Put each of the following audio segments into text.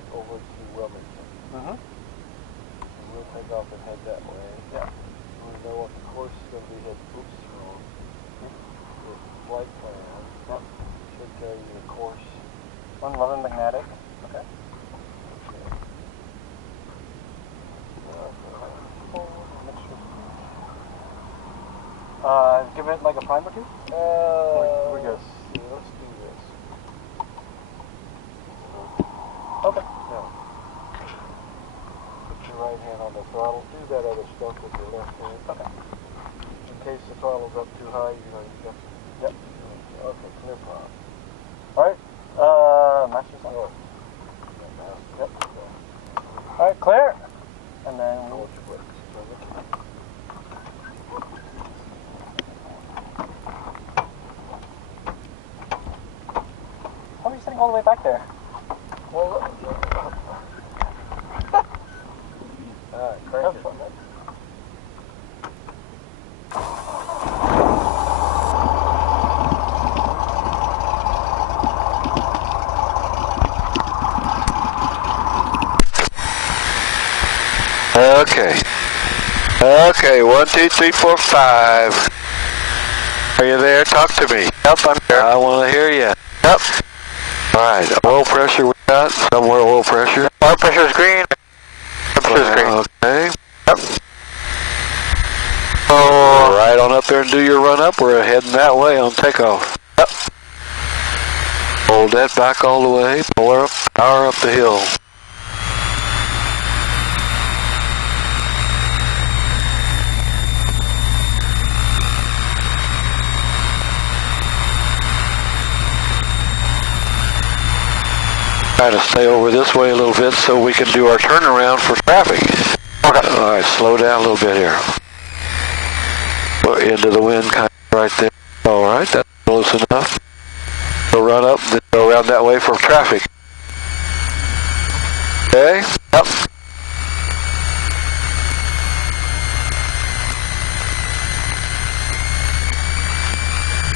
right over to Wilmington. Mm-hmm. And we'll take off and head that way. Yeah. We know what the course is going to be. Oops, wrong. The flight plan. Yep. Should tell you the course. 111 magnetic. Okay. Give it like a prime or two? We're good. Let's do this. Okay. Now, put your right hand on the throttle. Do that other stuff with your left hand. Okay. In case the throttle's up too high, you know, you got to... Yep. Okay, clear prime. Alright. Master sign. Oh. Yep. Alright, clear. And then Hold your brakes. how are you sitting all the way back there? Well, alright, crank it. Okay. Okay, 1, 2, 3, 4, 5. Are you there? Talk to me. Yep, I'm here. I want to hear you. Yep. Alright, oil pressure we got? Somewhere oil pressure? Oil pressure is green. Temperature is green. Okay. Yep. So, right on up there and do your run up. We're heading that way on takeoff. Yep. Hold that back all the way. Power up the hill. Try to stay over this way a little bit so we can do our turnaround for traffic. Okay. Alright, slow down a little bit here. We're into the wind kind of right there. Alright, that's close enough. We'll run up and then go around that way for traffic. Okay? Yep.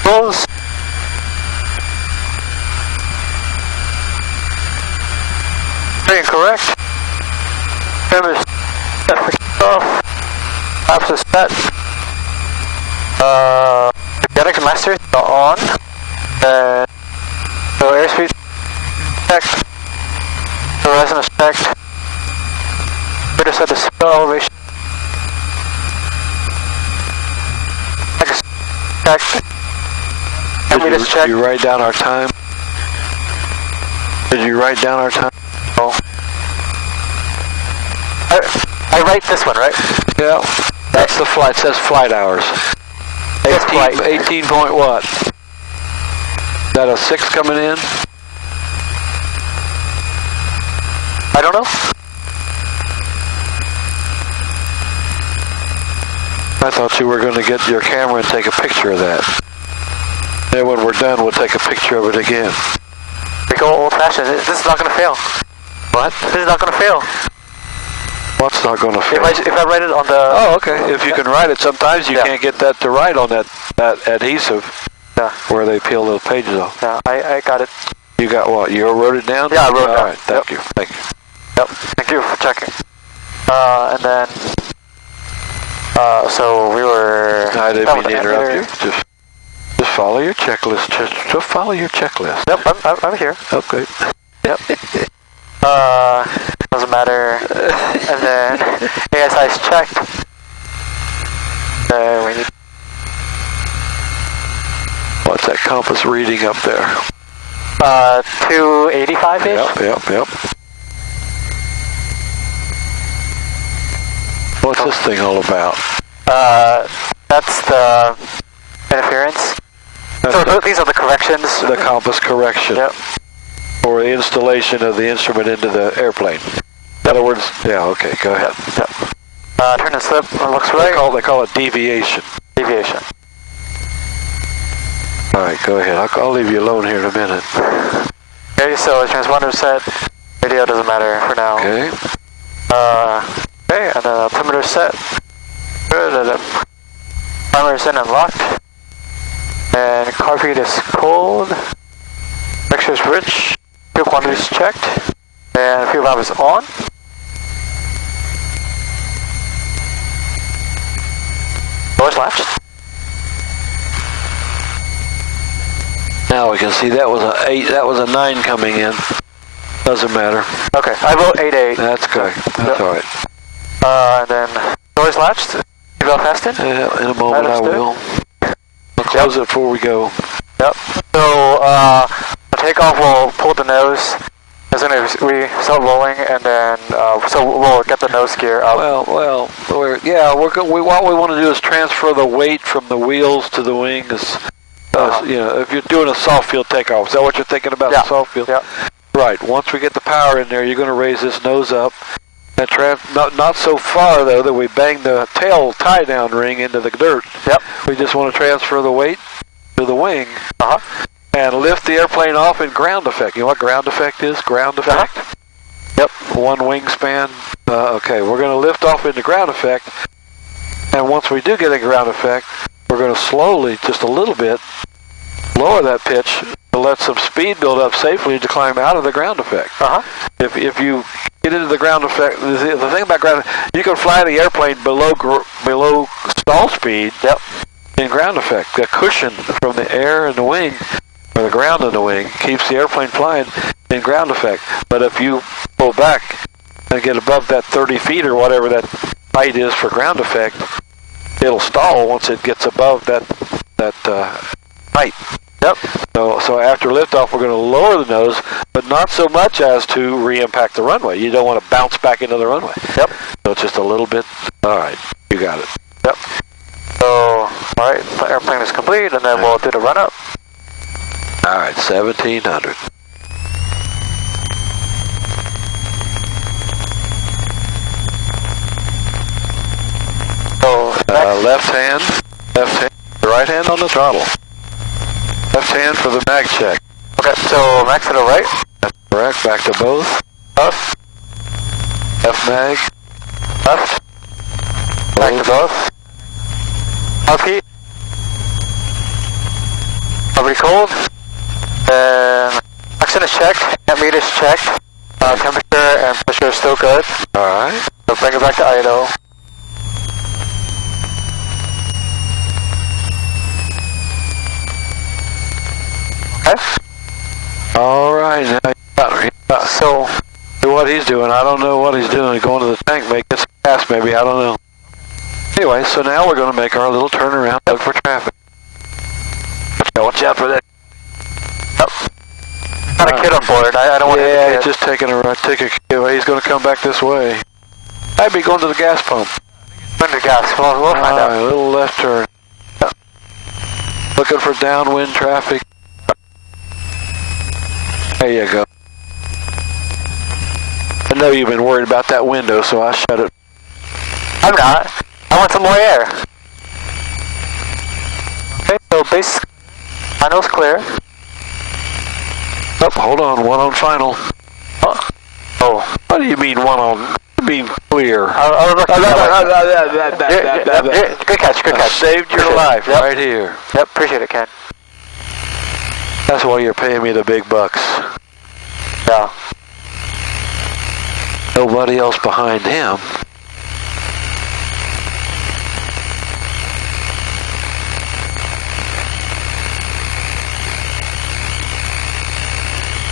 Close. Incorrect. Trim is set for off. Flaps is set. Magnetic and master are on. So airspeed checked. Horizon is checked. We're to set the signal elevation. Checked. Did you write down our time? Did you write down our time? Oh. I write this one, right? Yeah. That's the flight. It says flight hours. 18 point what? Is that a 6 coming in? I don't know. I thought you were going to get your camera and take a picture of that. Then when we're done, we'll take a picture of it again. We go old-fashioned. This is not going to fail. What? This is not going to fail. What's not going to fail? If I write it on the... Oh, okay. If you can write it, sometimes you can't get that to write on that adhesive where they peel those pages off. Yeah, I got it. You got what? You wrote it down? Yeah, I wrote it down. All right, thank you. Thank you. Yep, thank you for checking. And then... so we were... I didn't mean to interrupt you. Just follow your checklist. Just follow your checklist. Yep, I'm here. Okay. Yep. Doesn't matter. And then ASI is checked. We need... What's that compass reading up there? 285-ish? Yep. What's this thing all about? That's the interference. So these are the corrections. The compass correction. Yep. For the installation of the instrument into the airplane. In other words, yeah, okay, go ahead. Yep. Turn and slip, looks right. They call it deviation. Deviation. Alright, go ahead. I'll leave you alone here in a minute. Okay, so transponder set. Radio doesn't matter for now. Okay. Okay, and then altimeter set. Good. Primer is in and locked. And car feed is cold. Mixture is rich. Fuel quantity is checked. And fuel valve is on. Doors latched. Now we can see that was a 8, that was a 9 coming in. Doesn't matter. Okay, I vote 8-8. That's good. That's all right. And then doors latched. Fuel valve fastened. Yeah, in a moment I will. I'll close it before we go. Yep. So, takeoff, we'll pull the nose as soon as we start rolling, and then, so we'll get the nose gear up. Well, what we want to do is transfer the weight from the wheels to the wings. You know, if you're doing a soft field takeoff, is that what you're thinking about? Yeah. The soft field? Yeah. Right. Once we get the power in there, you're going to raise this nose up, and not so far though that we bang the tail tie down ring into the dirt. Yep. We just want to transfer the weight to the wing. And lift the airplane off in ground effect. You know what ground effect is? Ground effect? Yep, one wingspan. Okay, we're going to lift off into ground effect. And once we do get a ground effect, we're going to slowly, just a little bit, lower that pitch to let some speed build up safely to climb out of the ground effect. If you get into the ground effect, the thing about ground, you can fly the airplane below stall speed. Yep. In ground effect, the cushion from the air and the wing, or the ground and the wing, keeps the airplane flying in ground effect. But if you pull back and get above that 30 feet or whatever that height is for ground effect, it'll stall once it gets above that height. Yep. So after liftoff, we're going to lower the nose, but not so much as to re-impact the runway. You don't want to bounce back into the runway. Yep. So it's just a little bit. All right, you got it. Yep. So, all right, the airplane is complete, and then we'll do the run up. All right, 1700. So, left hand, right hand on the throttle. Left hand for the mag check. okay, so max to the right. That's correct. Back to both. Left. Left mag. Left. Back to both. Heat. Are we cold? Oxygen is checked. Meters is checked. Temperature and pressure is still good. Alright. So bring it back to idle. Okay. Alright, now you got so what he's doing, I don't know what he's doing. Going to the tank, make this pass maybe, I don't know. Anyway, so now we're going to make our little turnaround, look for traffic. Watch out for that. Yep. Got a kid on board. I don't want to. Yeah, he's just taking a kid. He's going to come back this way. I'd be going to the gas pump. Going to gas. We'll find out. A little left turn. Yep. Looking for downwind traffic. There you go. I know you've been worried about that window, so I shut it. I'm not. I want some more air. Okay, so base final's clear. Oh, hold on, one on final. Oh. What do you mean one on? What do you mean clear? Good catch, good catch. Saved your life right here. Yep, appreciate it, Ken. That's why you're paying me the big bucks. Yeah. Nobody else behind him.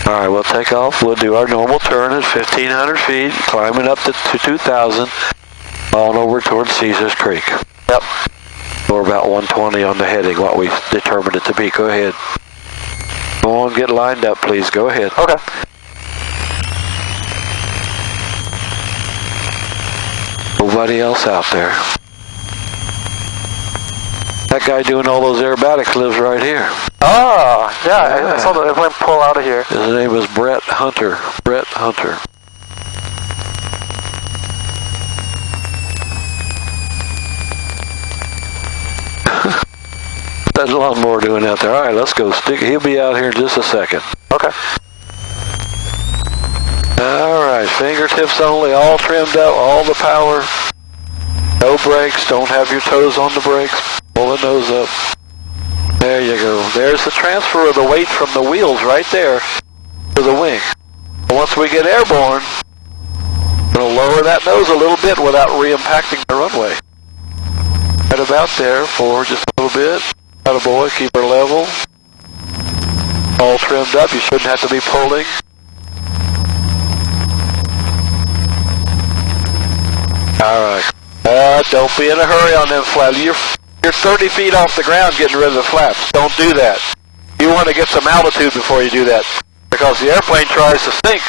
Alright, we'll take off. We'll do our normal turn at 1,500 feet, climbing up to 2,000, on over towards Caesars Creek. Yep. Or about 120 on the heading, what we determined it to be. Go ahead. Go on, get lined up, please. Go ahead. Okay. Nobody else out there. That guy doing all those aerobatics lives right here. Oh, yeah. I saw the airplane pull out of here. His name is Brett Hunter. Brett Hunter. There's a lot more doing out there. All right, let's go. He'll be out here in just a second. Okay. All right, fingertips only, all trimmed up, all the power. No brakes. Don't have your toes on the brakes. Pull the nose up. There you go. There's the transfer of the weight from the wheels right there to the wing. Once we get airborne, we're going to lower that nose a little bit without re-impacting the runway. Right about there for just a little bit. Attaboy, keep her level. All trimmed up, you shouldn't have to be pulling. Alright. Don't be in a hurry on them flaps. You're 30 feet off the ground getting rid of the flaps. Don't do that. You want to get some altitude before you do that, because the airplane tries to sink.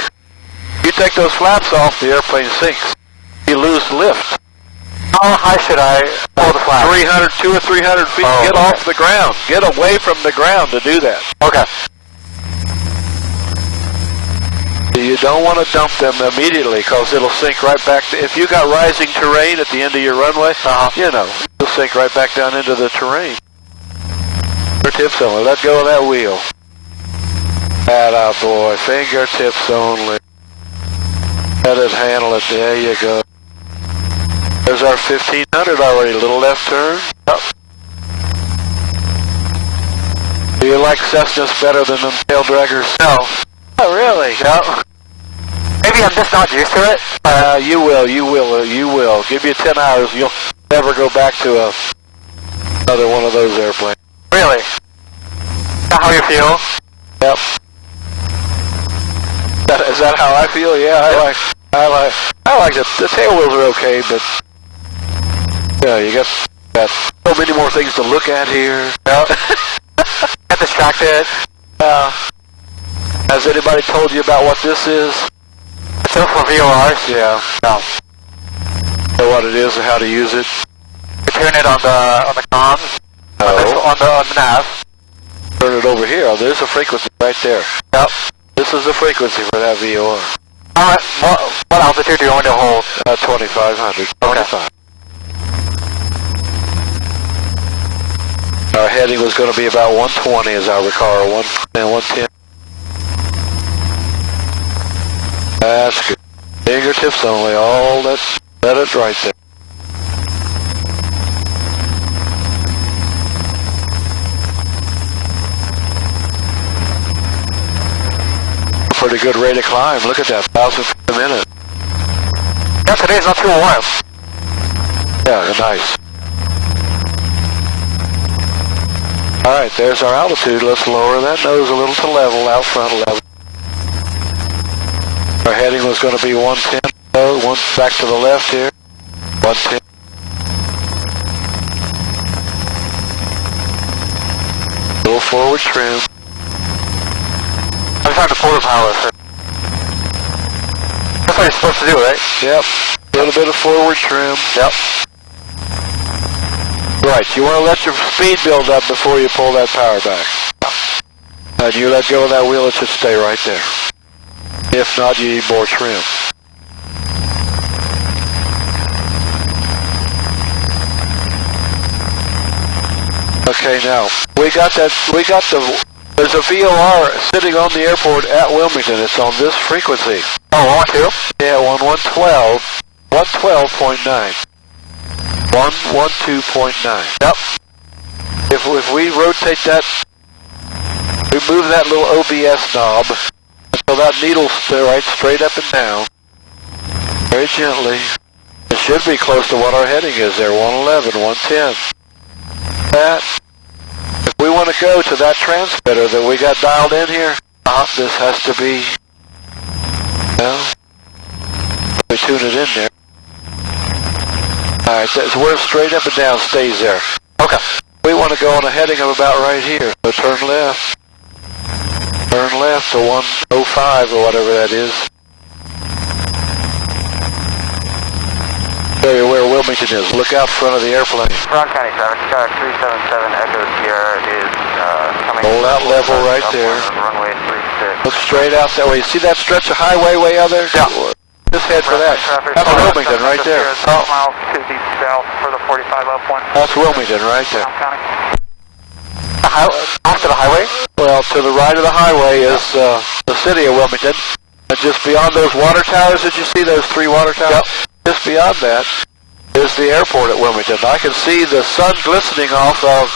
You take those flaps off, the airplane sinks. You lose lift. How high should I pull the flaps? 200 or 300 feet. Oh, get okay. off the ground. Get away from the ground to do that. Okay. You don't want to dump them immediately, because it'll sink right back. If you got rising terrain at the end of your runway, you know, it'll sink right back down into the terrain. Fingertips only. Let go of that wheel. Attaboy. Fingertips only. Let it handle it. There you go. There's our 1500 already. Little left turn. Up. Do you like Cessnas better than them tail draggers? No. Oh, really? No. Maybe I'm just not used to it. You will. Give you 10 hours, you'll never go back to another one of those airplanes. Really? Is that how you feel? Yep. Is that how I feel? Yeah, I like it. The tail wheels are okay, but yeah, you got so many more things to look at here. Yep. Get distracted. Has anybody told you about what this is? It's for VORs? Yeah. No. Know what it is and how to use it? You turn it on the comms. No. On the nav. Turn it over here. Oh, there's a frequency right there. Yep. This is the frequency for that VOR. Alright, what altitude do you want to hold? 2500. Okay. 25. Our heading was going to be about 120, as I recall, or 110. That's good. Fingertips only. All that. Let it right there. Pretty good rate of climb. Look at that, 1,000 feet a minute. Yeah, today's not too warm. Yeah, nice. All right, there's our altitude. Let's lower that nose a little to level, out front level. Our heading was going to be 110. So, one back to the left here. 110. Little forward trim. I'm trying to pull the power, sir. That's what you're supposed to do, right? Yep. A little bit of forward trim. Yep. Right, you want to let your speed build up before you pull that power back. And you let go of that wheel, it should stay right there. If not, you need more trim. Okay, now, there's a VOR sitting on the airport at Wilmington. It's on this frequency. Oh, 112? Yeah, 112.9. 112.9. Yep. If we rotate that, we move that little OBS knob until that needle's right straight up and down, very gently. It should be close to what our heading is there, 111, 110. That, if we want to go to that transmitter that we got dialed in here, this has to be, we tune it in there. Alright, so where straight up and down stays there. Okay. We want to go on a heading of about right here. So turn left. Turn left to 105 or whatever that is. Show you where Wilmington is. Look out front of the airplane. Brown County traffic, Star 377 Echo Sierra is coming. Hold that level right there. Runway 36. Look straight out that way. See that stretch of highway way out there? Yeah. Just head for that. That's Wilmington right there. 12 miles to the south for the 45 up one. That's Wilmington right there. Brown County. After the highway? Well, to the right of the highway is the city of Wilmington. And just beyond those water towers that you see, those 3 water towers, just beyond that is the airport at Wilmington. I can see the sun glistening off of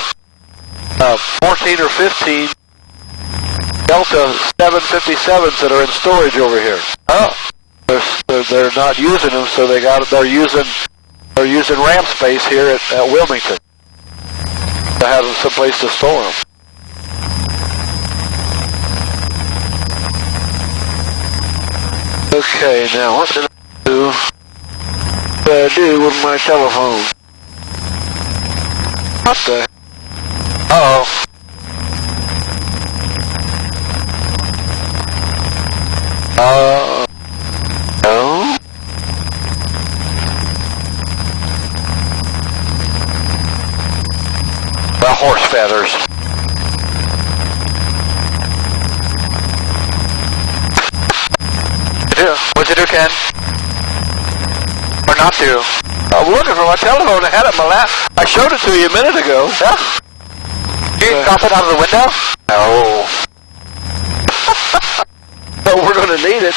14 or 15 Delta 757s that are in storage over here. Oh. They're not using them, so they're using ramp space here at Wilmington to have some place to store them. Okay, now what did I do with my telephone? What the? Uh-oh. No. The horse feathers. What'd you do, Ken? Or not do? I'm looking for my telephone. I had it in my lap. I showed it to you a minute ago. Yeah. You drop it out of the window? No. But we're going to need it.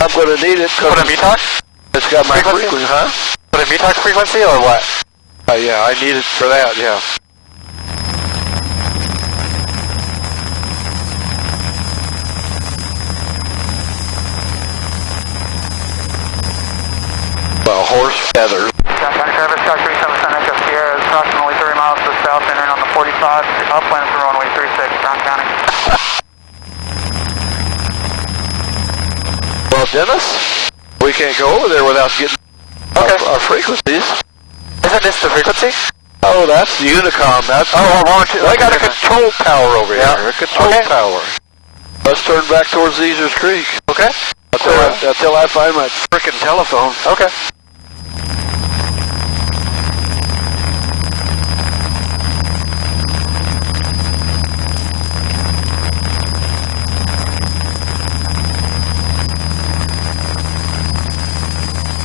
I'm going to need it. Put a METOX? It's got my frequency, huh? Put a METOX frequency or what? Yeah, I need it for that, yeah. Well, horse feathers. Southbound service, Sky 37 Echo Sierra is approximately 30 miles to the south, entering on the 45, upwind from runway 36, Brown County. Well, Dennis, we can't go over there without getting our frequencies. Isn't this the frequency? Oh, that's the Unicom. That's I got a control tower over here. A control tower. Let's turn back towards Caesars Creek. Okay. Until I find my frickin' telephone. Okay.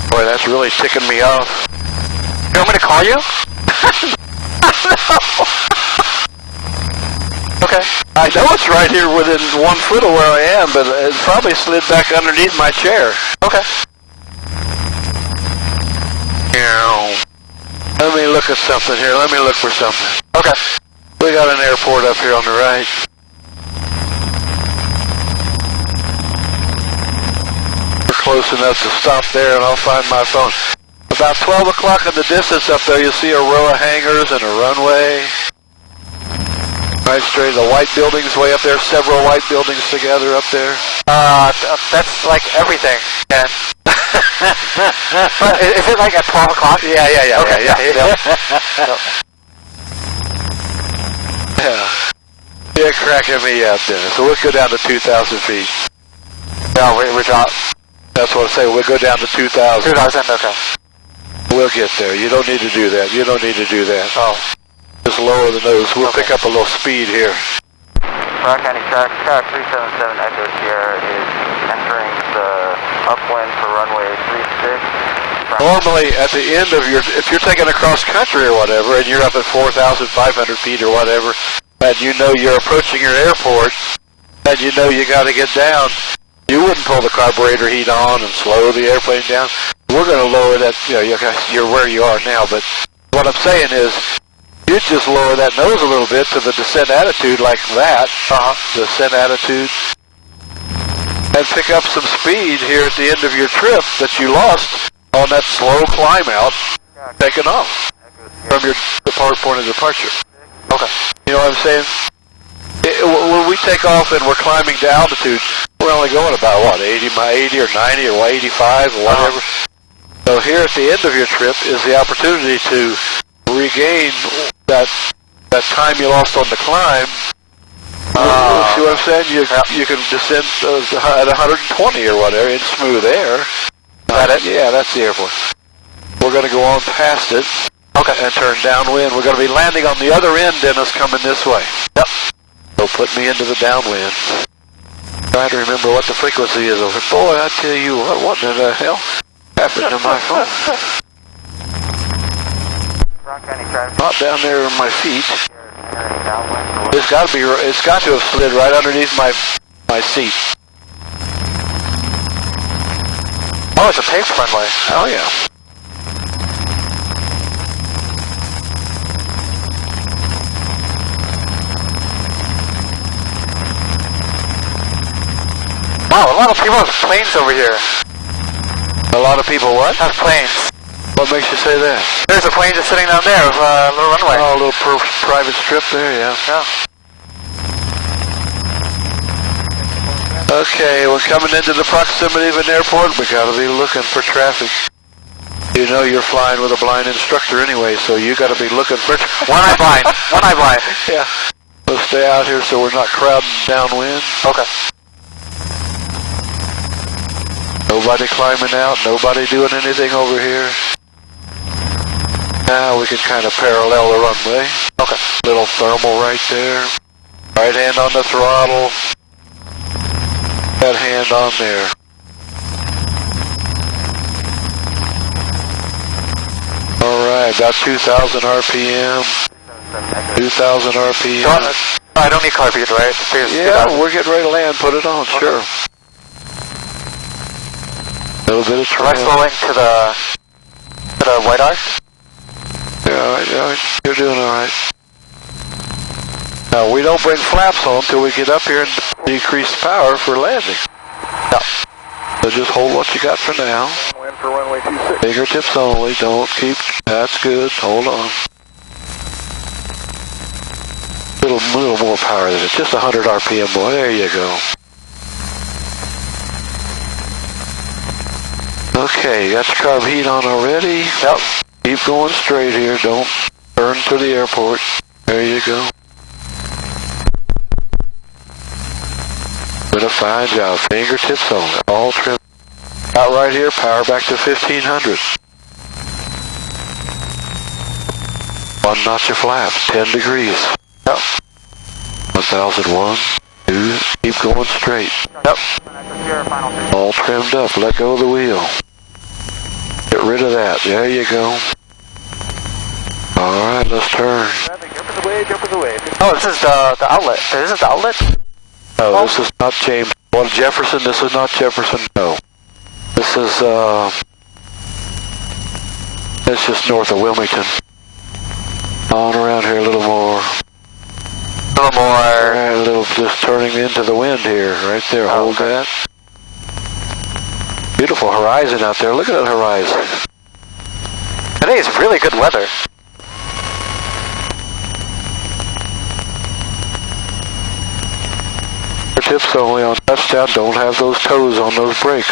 Boy, that's really ticking me off. You want me to call you? Okay. I know it's right here within 1 foot of where I am, but it probably slid back underneath my chair. Okay. Let me look at something here. Let me look for something. Okay. We got an airport up here on the right. We're close enough to stop there, and I'll find my phone. About 12 o'clock in the distance up there, you'll see a row of hangars and a runway. Right straight, the white buildings way up there, several white buildings together up there. That's like everything, Ken. Is it like at 12 o'clock? Yeah. Okay. Yeah. You're cracking me up, Dennis. So we'll go down to 2,000 feet. No, we drop. That's what I say. We'll go down to 2,000. 2,000, okay. We'll get there. You don't need to do that. You don't need to do that. Oh. Just lower the nose. We'll pick up a little speed here. Brown County Sky 377 Echo Sierra is entering the upwind for runway 36. Normally, at the end of if you're taking across country or whatever, and you're up at 4,500 feet or whatever, and you know you're approaching your airport, and you know you got to get down, you wouldn't pull the carburetor heat on and slow the airplane down. We're going to lower that, you're where you are now, but what I'm saying is, you just lower that nose a little bit to the descent attitude like that, descent attitude, and pick up some speed here at the end of your trip that you lost on that slow climb out, taking off from your point of departure. Okay. You know what I'm saying? When we take off and we're climbing to altitude, we're only going about, 80 or 90 or 85 or whatever. So here at the end of your trip is the opportunity to regain that time you lost on the climb. See what I'm saying? You can descend at 120 or whatever in smooth air. Is that it? Yeah, that's the airport. We're going to go on past it. Okay. And turn downwind. We're going to be landing on the other end, Dennis, coming this way. Yep. So put me into the downwind. Trying to remember what the frequency is. Boy, I tell you what in the hell happened to my phone? Not down there on my feet. It's got to have slid right underneath my seat. Oh, it's a paved runway. Oh yeah. Wow, a lot of people have planes over here. A lot of people what? Have planes. What makes you say that? There's a plane just sitting down there with a little runway. Oh, a little private strip there, yeah. Yeah. Okay, we're coming into the proximity of an airport. We gotta be looking for traffic. You know you're flying with a blind instructor anyway, so you gotta be looking for... One eye blind. One eye blind. Yeah. Let's stay out here so we're not crowding downwind. Okay. Nobody climbing out, nobody doing anything over here. Now we can kind of parallel the runway. Okay. Little thermal right there. Right hand on the throttle. That hand on there. Alright, about 2,000 RPM. 2,000 RPM. I don't need carpet, right? Yeah, we're getting ready to land. Put it on, okay. Sure. A little bit of Am I trim. slowing to the white arc? Yeah, alright. You're doing alright. Now, we don't bring flaps on until we get up here and decrease the power for landing. No. So just hold what you got for now. Wind for runway 26. Fingertips only. Don't keep... That's good. Hold on. Little more power than it. Just 100 RPM, boy. There you go. Okay, you got your carb heat on already? Yep. Keep going straight here. Don't burn to the airport. There you go. Doing a fine job. Fingertips only. All trim. Out right here. Power back to 1500. One notch of flaps. 10 degrees. Yep. 1001. 2. Keep going straight. Yep. All trimmed up. Let go of the wheel. Get rid of that. There you go. Alright, let's turn. Jump in the way, jump in the way. Oh, this is the outlet. This is the outlet? No, this is not James. Well, Jefferson, this is not Jefferson, no. This is, it's just north of Wilmington. On around here a little more. A little more. Alright, a little, just turning into the wind here. Right there, hold okay. that. Beautiful horizon out there. Look at that horizon. Today is really good weather. Tips only on touchdown. Don't have those toes on those brakes.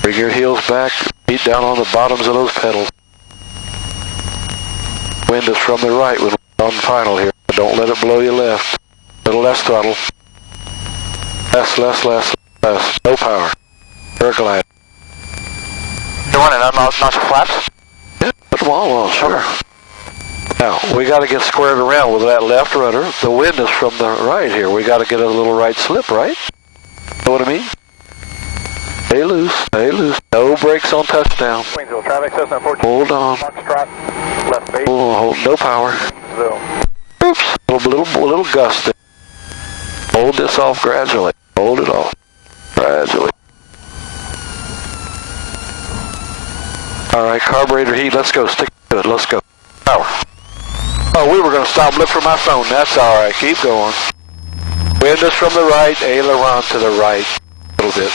Bring your heels back. Beat down on the bottoms of those pedals. Wind is from the right when we're on final here. Don't let it blow you left. Little less throttle. Less. No power. We're glide. You want to notch the flaps? Yeah, put them all on, sure. Now, we got to get squared around with that left rudder. The wind is from the right here. We got to get a little right slip, right? Know what I mean? Stay loose, stay loose. No brakes on touchdown. Waynesville, traffic, Cessna 14. Hold on. Foxtrot, left base. Hold, no power. Zone. Oops, little gust there. Hold this off gradually. Hold it off. Gradually. All right, carburetor heat, let's go. Stick to it, let's go. Power. Oh, we were going to stop and look for my phone. That's all right. Keep going. Wind is from the right. Aileron to the right. A little bit.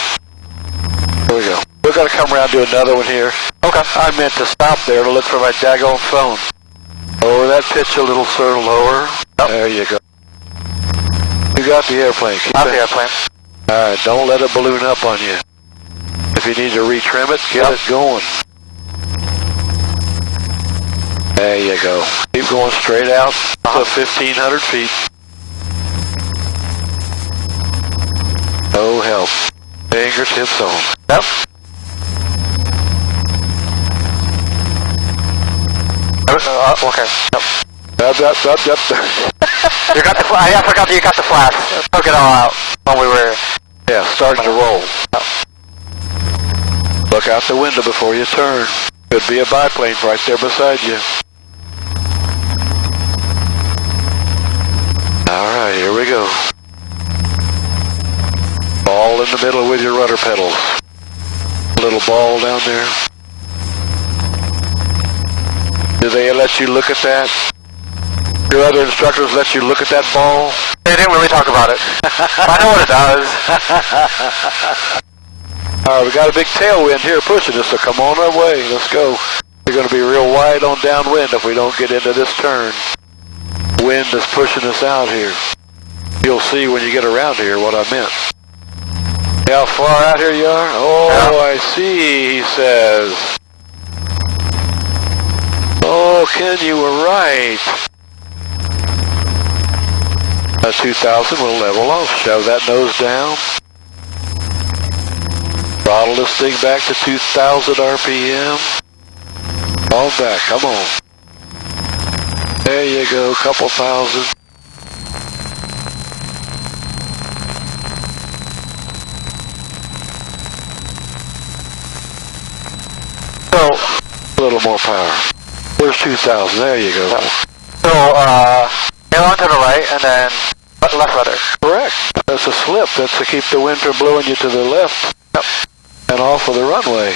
Here we go. We're going to come around to another one here. Okay. I meant to stop there to look for my daggone phone. Lower that pitch a little, sir. Lower. Yep. There you go. You got the airplane. Keep Got it. the airplane. All right. Don't let it balloon up on you. If you need to retrim it, get it going. There you go. Keep going straight out to 1,500 feet. No help. Fingertips on. Yep. Okay. Yep. Yep. You got the. I forgot that you got the flaps. Took it all out when we were. Yeah, starting to roll. Look out the window before you turn. Could be a biplane right there beside you. Alright, here we go. Ball in the middle with your rudder pedals. Little ball down there. Do they let you look at that? Your other instructors let you look at that ball? They didn't really talk about it. I know what it does. All right, we got a big tailwind here pushing us, so come on our way. Let's go. We're going to be real wide on downwind if we don't get into this turn. Wind is pushing us out here. You'll see when you get around here what I meant. See how far out here you are? Oh, yeah. I see, he says. Oh, Ken, you were right. 2,000 will level off. Shove that nose down. Throttle this thing back to 2,000 RPM. All back, come on. There you go, couple thousand. So, a little more power. Where's 2,000? There you go. So, tail on to the right and then left rudder. Correct. That's a slip. That's to keep the wind from blowing you to the left. Yep. And off of the runway.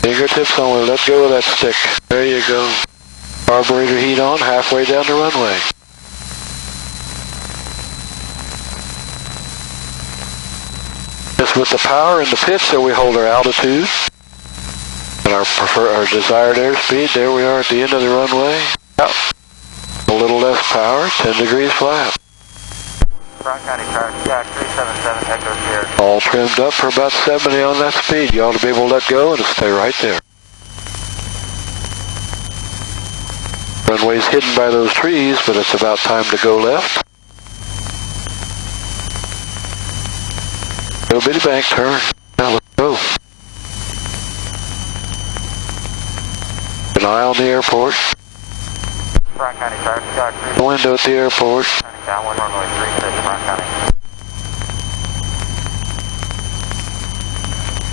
Fingertips only. Let go of that stick. There you go. Carburetor heat on, halfway down the runway. Just with the power and the pitch, so we hold our altitude and our desired airspeed. There we are at the end of the runway. Yep. A little less power, 10 degrees flat. Brown County Car, yeah, 377 Echo Sierra. All trimmed up for about 70 on that speed. You ought to be able to let go and it'll stay right there. Runway's hidden by those trees, but it's about time to go left. Little bitty bank turn. Now let's go. An eye on the airport. Brown County Car, yeah, The window at the airport. downwind runway 36, Brown County.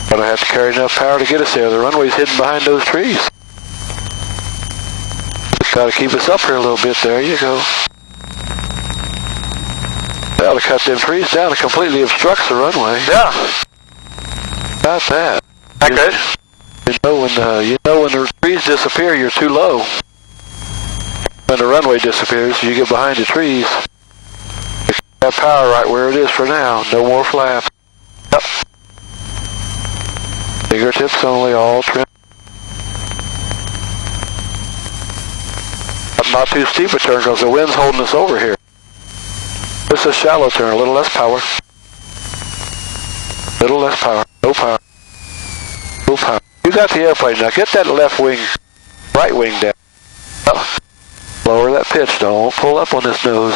But I have to carry enough power to get us there. The runway's hidden behind those trees. Just got to keep us up here a little bit. There you go. That'll cut them trees down. It completely obstructs the runway. Yeah. About that. That good? You know when the trees disappear, you're too low. When the runway disappears, you get behind the trees. That power right where it is for now. No more flaps. Yep. Fingertips only, all trim. Not too steep a turn because the wind's holding us over here. This is a shallow turn, a little less power. Little less power. No power. No power. You got the airplane now. Get that left wing, right wing down. Oh. Lower that pitch. Don't pull up on this nose.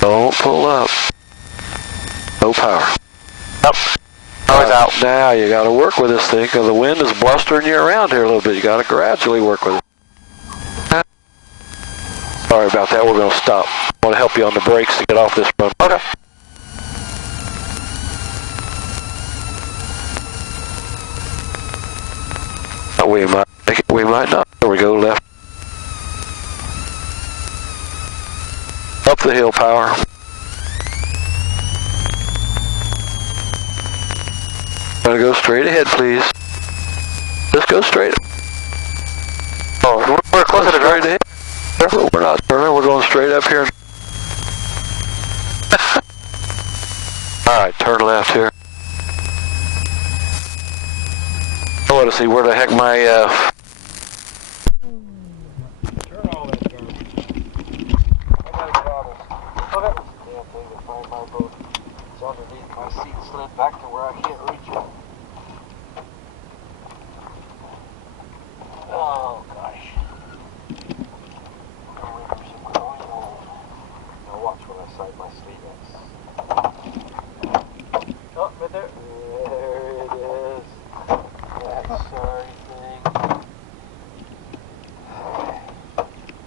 Don't pull up. No power. Nope. Always out. Now you got to work with this thing because the wind is blustering you around here a little bit. You got to gradually work with it. Sorry about that. We're going to stop. I want to help you on the brakes to get off this run. Okay. We might make it. We might not. There we go. Left. Up the hill, power. Gonna go straight ahead, please. Just go straight. Oh, we're closer to straight ahead. We're not turning. We're going straight up here. All right, turn left here. I want to see where the heck my Turn all that garbage. I gotta get out of this. Okay. Damn thing to find my boat. It's underneath my seat, slid back to where I can't reach it. Oh gosh. I'm going for some growing old. Now watch when I side my sleeve X. Oh, right there. There it is. That sorry thing.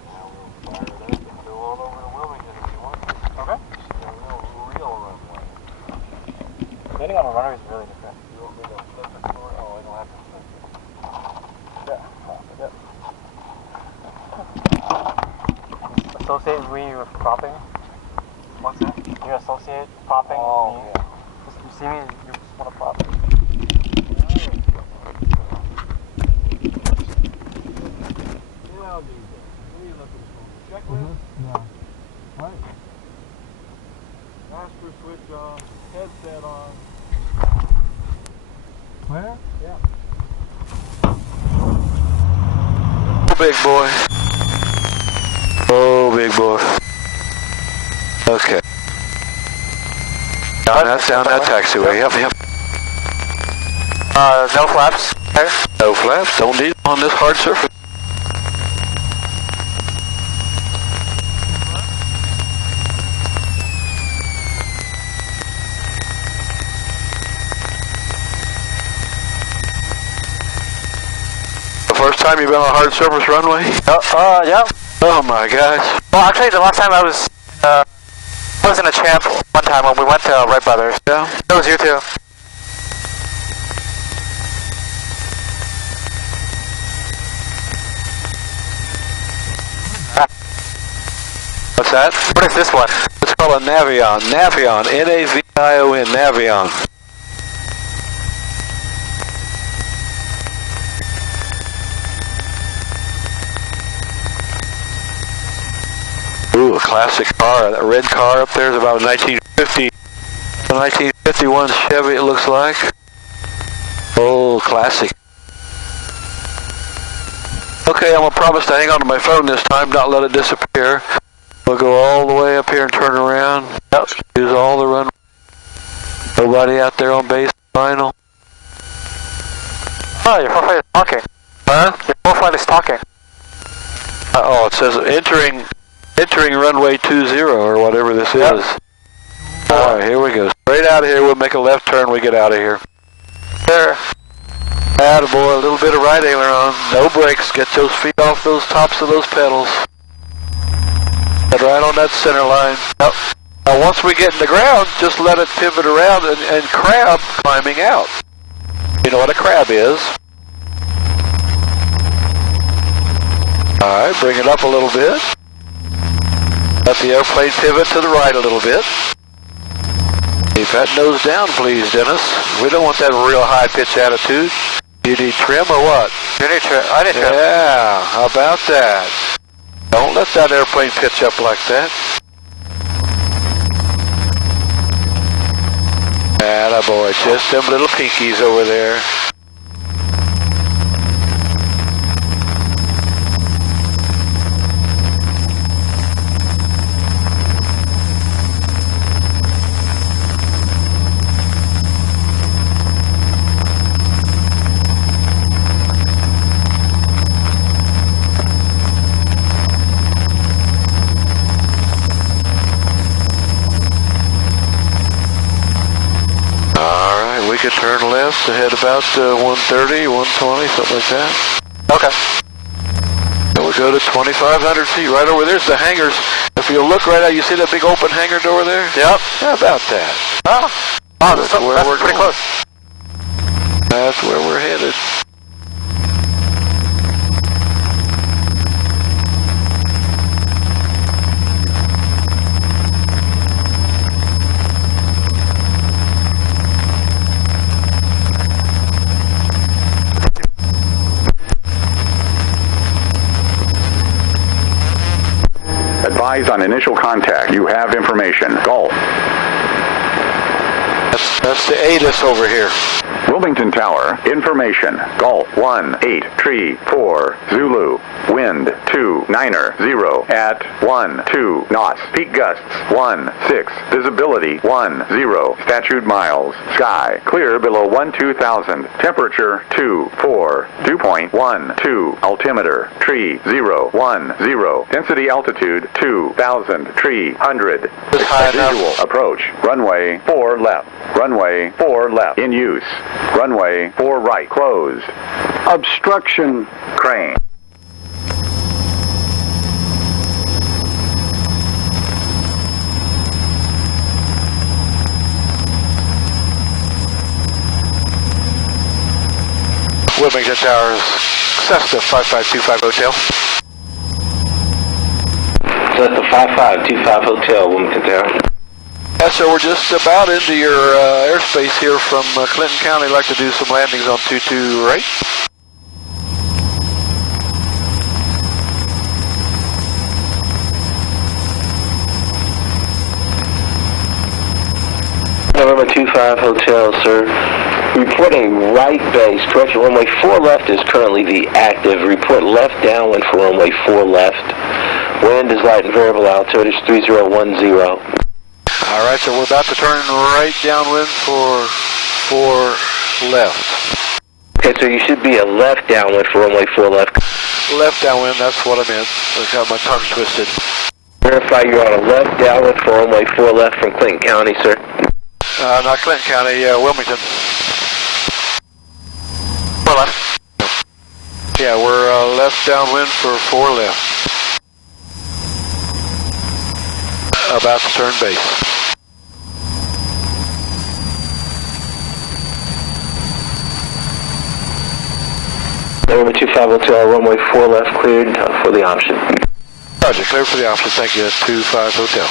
Now we'll fire it up and go all over the Wilmington if you want. Okay. Just a real runway. Landing on a runway is really different. You want me to flip it for it? Oh, I don't have to flip it. Yeah, pop it up. Associate we with propping? What's that? You associate propping? Oh, yeah. You see me, you just want to prop it. Yeah. Right. Master switch on, headset on. Where? Yeah. Oh, big boy. Oh, big boy. Okay. Down that taxiway. Yep. No flaps. There. No flaps. Don't need them on this hard surface. The first time you've been on a hard surface runway? Yeah. Oh my gosh. Well, actually, the last time I was in a champ one time when we went to Wright Brothers. Yeah. It was you too. What's that? What is this one? It's called a Navion. Navion. N-A-V-I-O-N. Navion. Ooh, a classic car. That red car up there is about a 1951 Chevy, it looks like. Oh, classic. Okay, I'm going to promise to hang on to my phone this time, not let it disappear. We'll go all the way up here and turn around. Yep. Use all the runway. Nobody out there on base final. Oh, your profile is talking. Huh? Your profile is talking. Oh, it says entering runway 20 or whatever this is. All right, here we go. Straight out of here. We'll make a left turn. We get out of here. There. Attaboy, a little bit of right aileron. No brakes. Get those feet off those tops of those pedals. Get right on that center line. Yep. Now, once we get in the ground, just let it pivot around and crab climbing out. You know what a crab is. All right, bring it up a little bit. Let the airplane pivot to the right a little bit. Keep that nose down, please, Dennis. We don't want that real high-pitch attitude. You need trim or what? You need trim. I need trim. Yeah, how about that? Don't let that airplane pitch up like that. Attaboy, just them little pinkies over there. We could turn left to head about 130, 120, something like that. Okay. And we'll go to 2,500 feet. Right over there's the hangars. If you look right out, you see that big open hangar door there? Yep. How about that? Oh, that's pretty close. That's where we're headed. Advise on initial contact. You have information. Golf. That's the ATIS over here. Wilmington Tower. Information. Golf 1-8-3-4 Zulu. Wind 2-9-0 at 1-2 knots. Peak gusts 1-6. Visibility 10. Statute miles. Sky clear below 12,000. Temperature 2-4. Dew point 1-2. Altimeter 3010. Density altitude 2,300. Visual approach. Runway 4 left. Runway 4 left. In use. Runway 4 right. Closed. Obstruction. Crane. Wilmington Towers, Cessna 5525 Hotel. Cessna 5525 Hotel, Wilmington Tower. Yeah, so we're just about into your airspace here from Clinton County. I'd like to do some landings on 22 right. November 25 Hotel, sir. Reporting right base. Correction, runway 4 left is currently the active. Report left downwind for runway 4 left. Wind is light and variable. Altitude is 3010. All right, so we're about to turn right downwind for 4 left. Okay, so you should be a left downwind for runway 4 left. Left downwind, that's what I meant. I got my tongue twisted. Verify you're on a left downwind for runway 4 left from Clinton County, sir. Not Clinton County, Wilmington. 4 left. Yeah, we're left downwind for 4 left. About to turn base. November 25 Hotel, runway 4 left cleared for the option. Roger, clear for the option. Thank you. That's 25 Hotel.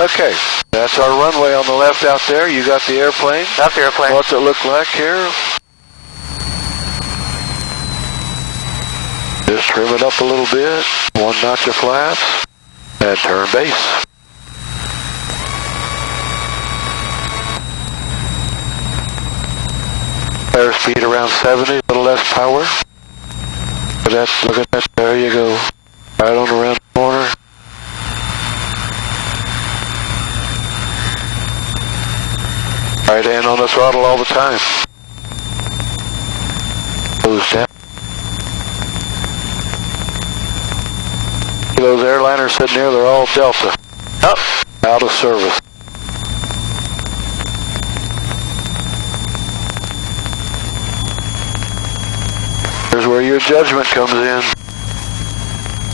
Okay, that's our runway on the left out there. You got the airplane. That's the airplane. What's it look like here? Just trim it up a little bit. 1 notch of flaps. And turn base. Airspeed around 70, a little less power. Look at that, there you go. Right on around the corner. Right hand on the throttle all the time. Goes down. Those airliners sitting there, they're all Delta. Up. Out of service. Here's where your judgment comes in.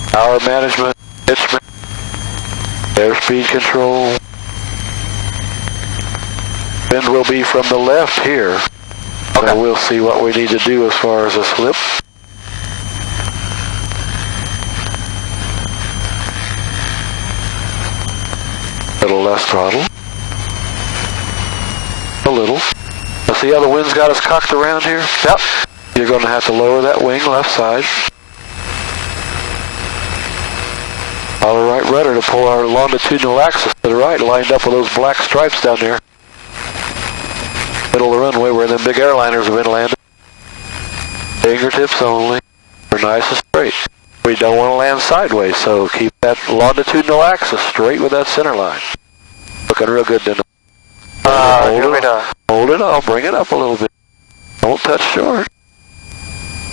Power management, pitch airspeed control. Wind will be from the left here. Okay. So we'll see what we need to do as far as a slip. A little less throttle. A little. Let's see how the wind's got us cocked around here. Yep. You're going to have to lower that wing left side. Follow the right rudder to pull our longitudinal axis to the right, lined up with those black stripes down there. Middle of the runway where them big airliners have been landed. Fingertips only. We're nice and straight. We don't want to land sideways, so keep that longitudinal axis straight with that center line. Looking real good, didn't it? Hold it up, bring it up a little bit. Don't touch short.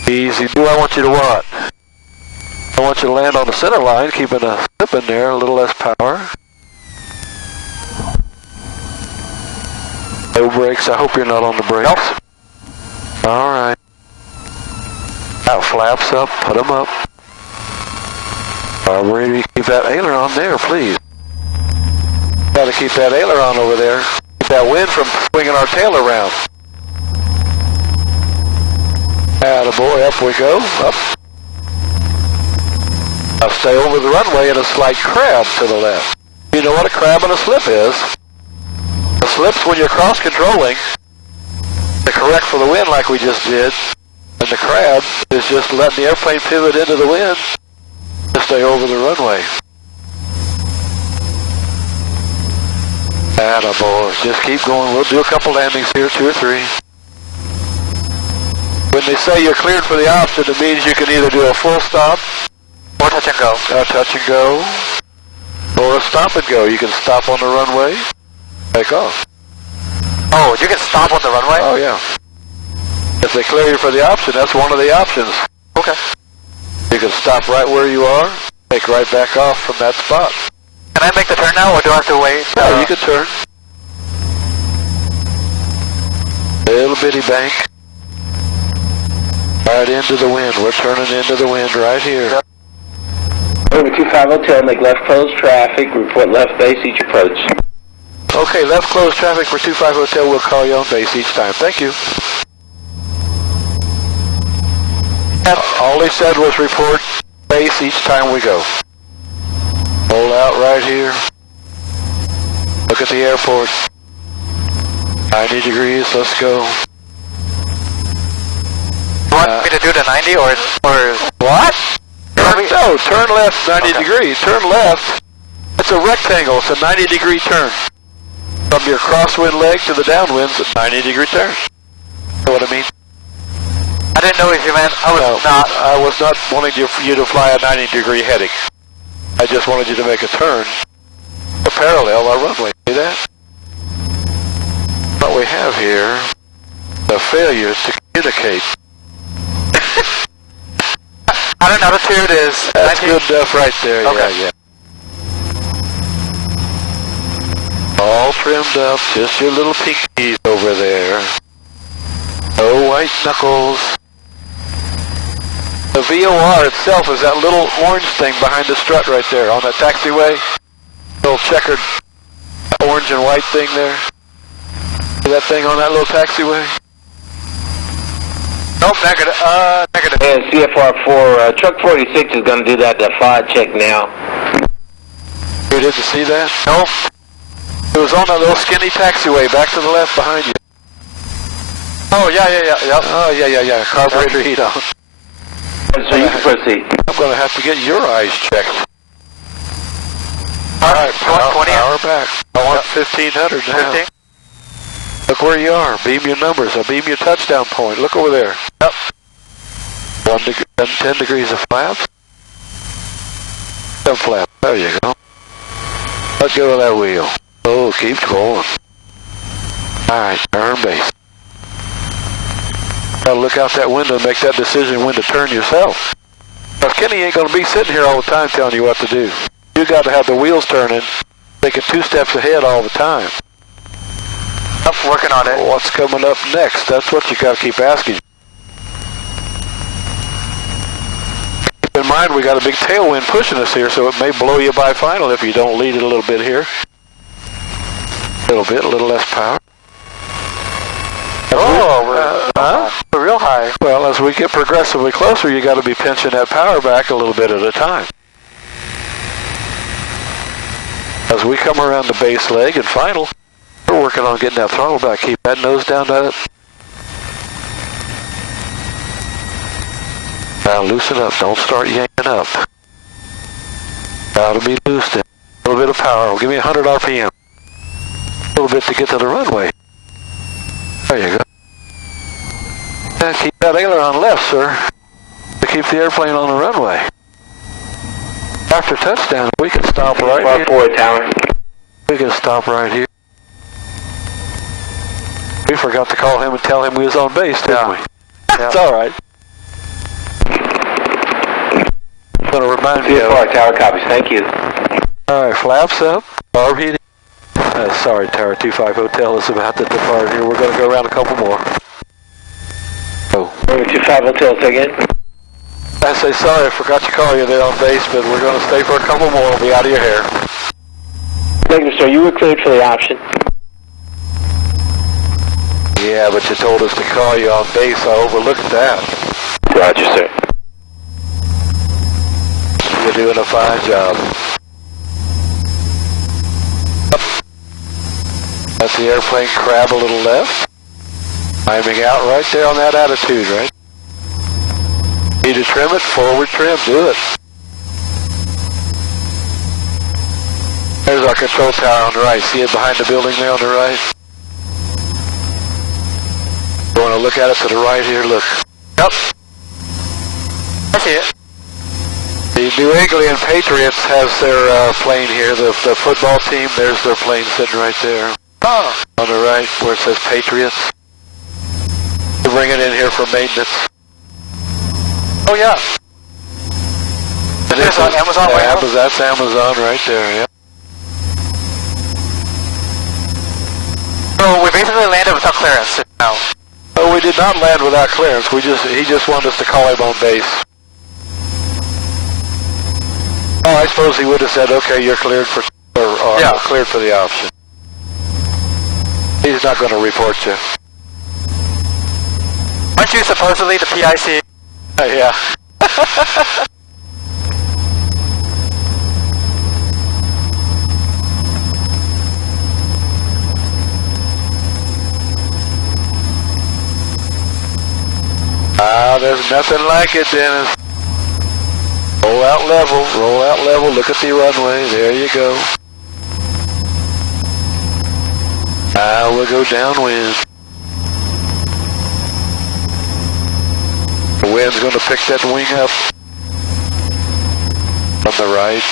Easy. Do I want you to what? I want you to land on the center line, keeping a slip in there, a little less power. No brakes. I hope you're not on the brakes. Nope. All right. Now flaps up. Put them up. Ready to keep that aileron there, please. Got to keep that aileron over there. Keep that wind from swinging our tail around. Attaboy, up we go. Up. Now stay over the runway in a slight crab to the left. You know what a crab and a slip is? A slip's when you're cross-controlling to correct for the wind like we just did. And the crab is just letting the airplane pivot into the wind to stay over the runway. Attaboy. Just keep going. We'll do a couple landings here, 2 or 3. When they say you're cleared for the option, it means you can either do a full stop or touch and go. Touch and go, or a stop and go. You can stop on the runway, take off. Oh, you can stop on the runway? Oh, yeah. If they clear you for the option, that's one of the options. Okay. You can stop right where you are, take right back off from that spot. Can I make the turn now, or do I have to wait? No, you can turn. Little bitty bank. Right into the wind. We're turning into the wind right here. Yep. November 25 Hotel, make left close traffic, report left base each approach. Okay, left close traffic for 25 Hotel. We'll call you on base each time. Thank you. Yep. All they said was report base each time we go. Hold out right here. Look at the airport. 90 degrees, let's go. You want me to do the 90 or what? No, turn left 90 degrees. Turn left. It's a rectangle. It's a 90-degree turn. So from your crosswind leg to the downwind's a 90-degree turn. You know what I mean? I didn't know if you meant I was not wanting you to fly a 90-degree heading. I just wanted you to make a turn to parallel our runway. See that? What we have here, the failure to communicate. I don't know, altitude is... That's good enough right there, okay. Yeah. All trimmed up, just your little pinkies over there. No white knuckles. The VOR itself is that little orange thing behind the strut right there on that taxiway. Little checkered orange and white thing there. See that thing on that little taxiway? Nope, negative. Negative. And CFR4, truck 46 is going to do that FOD check now. You didn't see that? Nope. It was on that little skinny taxiway back to the left behind you. Oh, yeah. Oh, yeah. Carburetor heat on. So you can proceed. I'm going to have to get your eyes checked. All right, power back. I want 1500 now. 15? Look where you are. Beam your numbers. I'll beam your touchdown point. Look over there. Yep. 10 degrees of flaps. 10 flaps. There you go. Let go of that wheel. Oh, keep going. Alright, turn base. Gotta look out that window and make that decision when to turn yourself. Now, Kenny ain't gonna be sitting here all the time telling you what to do. You got to have the wheels turning, thinking 2 steps ahead all the time. I'm working on it. What's coming up next? That's what you gotta keep asking. Keep in mind, we got a big tailwind pushing us here, so it may blow you by final if you don't lead it a little bit here. A little less power. We're real high. Well, as we get progressively closer, you got to be pinching that power back a little bit at a time. As we come around the base leg and final, we're working on getting that throttle back. Keep that nose down to it. Now loosen up. Don't start yanking up. Got to be loosed in. A little bit of power. Well, give me 100 RPM. A little bit to get to the runway. There you go. And keep that aileron left, sir, to keep the airplane on the runway. After touchdown, we can stop right here. Forward tower. We can stop right here. We forgot to call him and tell him we was on base, didn't we? Yeah. It's all right. I'm going to remind you. CFR tower copies. Thank you. All right, flaps up. Barb heating. Sorry, Tower 25 Hotel is about to depart here. We're going to go around a couple more. Oh. 25 Hotel, say again. I say sorry, I forgot to call you there on base, but we're going to stay for a couple more. We'll be out of your hair. Thank you, sir. You were cleared for the option. Yeah, but you told us to call you on base. I overlooked that. Roger, sir. You're doing a fine job. Let the airplane crab a little left. Climbing out right there on that attitude, right? Need to trim it, forward trim, do it. There's our control tower on the right. See it behind the building there on the right? You want to look at it to the right here? Look. Yep. I see it. The New England Patriots has their plane here. The football team, there's their plane sitting right there. Oh. On the right, where it says Patriots. They bring it in here for maintenance. Oh, yeah. And It's on Amazon right now? That's Amazon right there, yeah. So we basically landed without clearance now. Oh, we did not land without clearance. He just wanted us to call him on base. Oh, I suppose he would have said, okay, you're cleared for, or yeah, cleared for the option. He's not going to report you. Aren't you supposedly the PIC? Yeah. There's nothing like it, Dennis. Roll out level, look at the runway, there you go. We'll go downwind. The wind's going to pick that wing up from the right.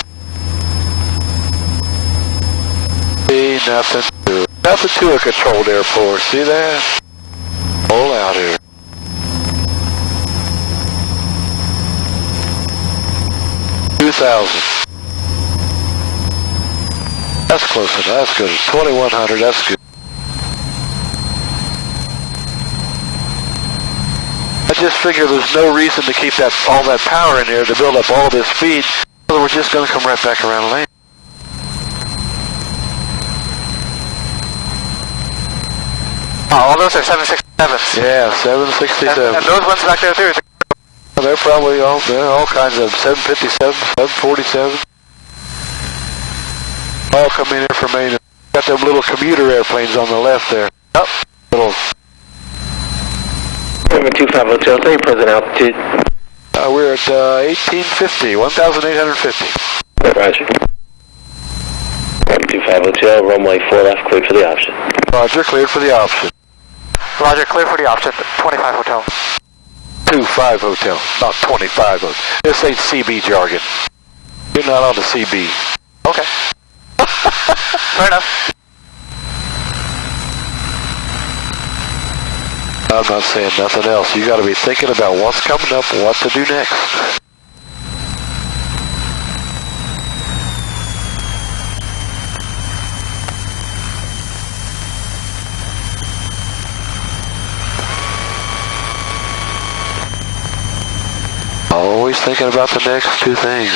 See, nothing to it. Nothing to a controlled airport. See that? All out here. That's close enough. That's good. 2100. That's good. I just figure there's no reason to keep all that power in there to build up all this speed. So we're just going to come right back around and land. All those are 767s. Yeah, 767. And those ones back there too. They're probably they're all kinds of 757, 747. All coming in from Maine. Got them little commuter airplanes on the left there. Yep. Little. 725 Hotel, say your present altitude. We're at 1850, 1,850. Roger. 725 Hotel, runway 4 left, cleared for the option. Roger, cleared for the option. Roger, clear for the option. 25 Hotel. 25 Hotel, not 25 Hotel. This ain't CB jargon. You're not on the CB. Okay. Fair enough. I'm not saying nothing else. You got to be thinking about what's coming up and what to do next. Always thinking about the next two things.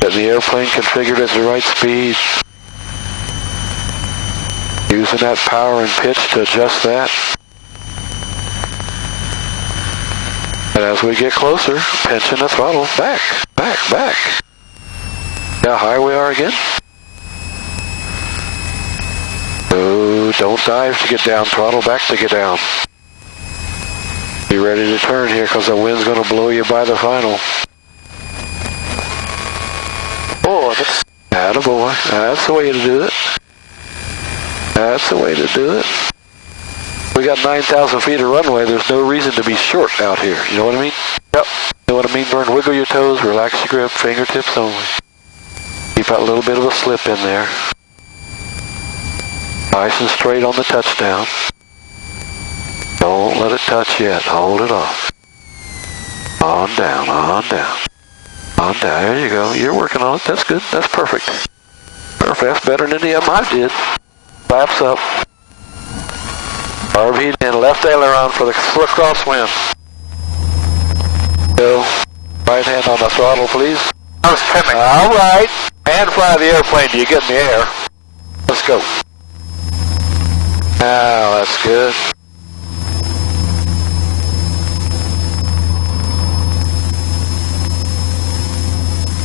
Getting the airplane configured at the right speed. Using that power and pitch to adjust that. And as we get closer, pinching the throttle. Back, back, back. See how high we are again? Oh, don't dive to get down, throttle back to get down. Be ready to turn here because the wind's going to blow you by the final. Oh, that's... Attaboy. That's the way to do it. That's the way to do it. We got 9,000 feet of runway. There's no reason to be short out here. You know what I mean? Yep. You know what I mean, Vern? Wiggle your toes, relax your grip, fingertips only. Keep out a little bit of a slip in there. Nice and straight on the touchdown. Don't let it touch yet. Hold it off. On down, on down. On down. There you go. You're working on it. That's good. That's perfect. Perfect. That's better than any of them I did. Flaps up. RV in, left aileron for the crosswind. Go. Right hand on the throttle, please. I was trimming. All right. And fly the airplane till you get in the air. Let's go. Now, that's good.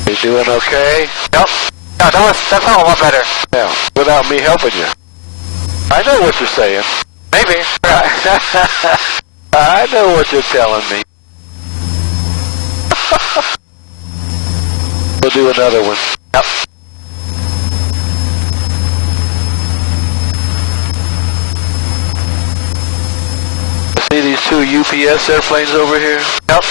You doing okay? Yep. No, that's all a lot better. Yeah, without me helping you. I know what you're saying. Maybe. I know what you're telling me. We'll do another one. Yep. See these two UPS airplanes over here? Yep.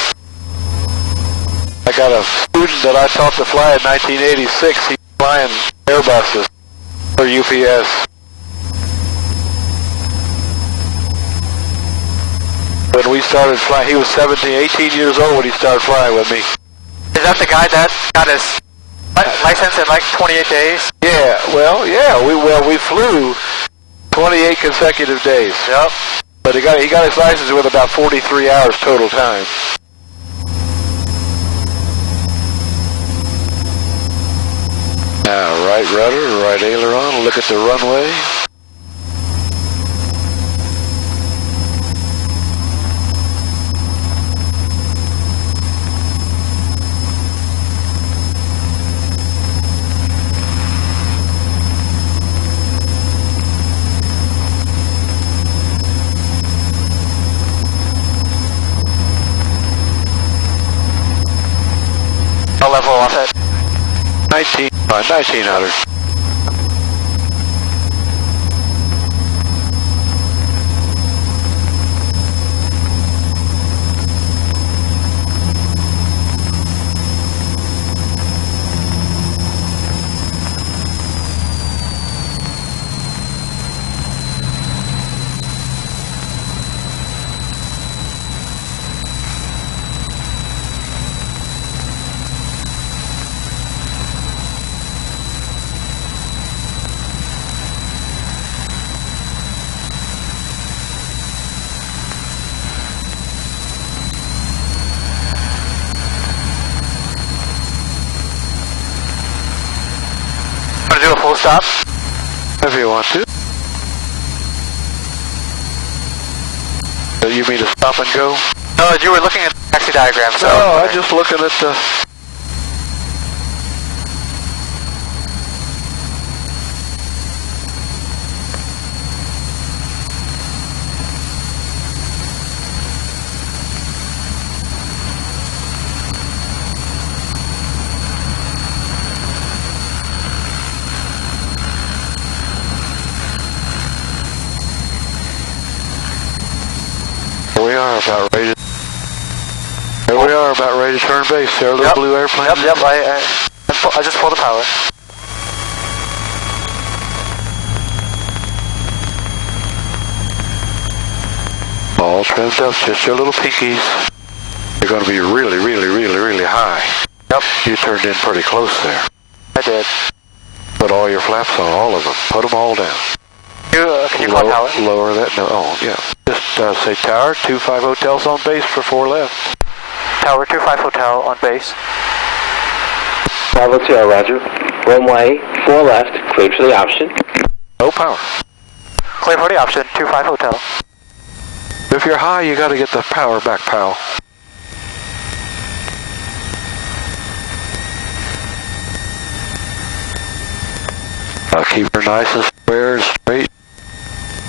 I got a student that I taught to fly in 1986. He's flying Airbuses for UPS. When we started flying, he was 18 years old when he started flying with me. Is that the guy that got his license in like 28 days? Yeah, we flew 28 consecutive days. Yep. But he got his license with about 43 hours total time. Now, right rudder, right aileron, look at the runway. What level was it? 1900. full stop. If you want to. You mean to stop and go? No, you were looking at the taxi diagram, so... No, I'm just looking at the... About ready to turn base. There, a little blue airplane. Yep. I just pulled the power. All trimmed up, just your little pinkies. They're going to be really, really, really, really high. Yep. You turned in pretty close there. I did. Put all your flaps on, all of them. Put them all down. Can you call power? Lower that. No. Oh, yeah. Just say tower, 25 hotels on base for 4 left. Tower 25 Hotel on base. 5 Hotel, roger. Runway 4 left, cleared for the option. No power. Clear for the option, 25 Hotel. If you're high, you got to get the power back, pal. Keep her nice and square and straight.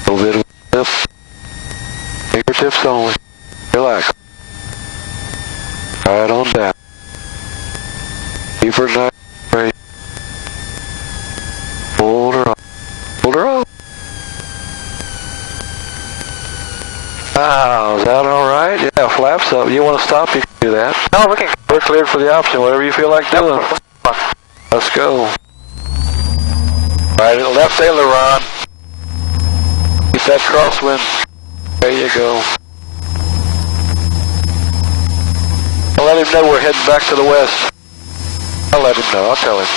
A little bit of lift. Fingertips only. Relax. Right on down. Keep her nice and straight. Hold her up. Hold her up. Wow, is that all right? Yeah, flaps up. You want to stop, you can do that. No, looking. We're cleared for the option, whatever you feel like doing. Let's go. Right, left aileron. Keep that crosswind. There you go. I'll let him know we're heading back to the west. I'll let him know, I'll tell him.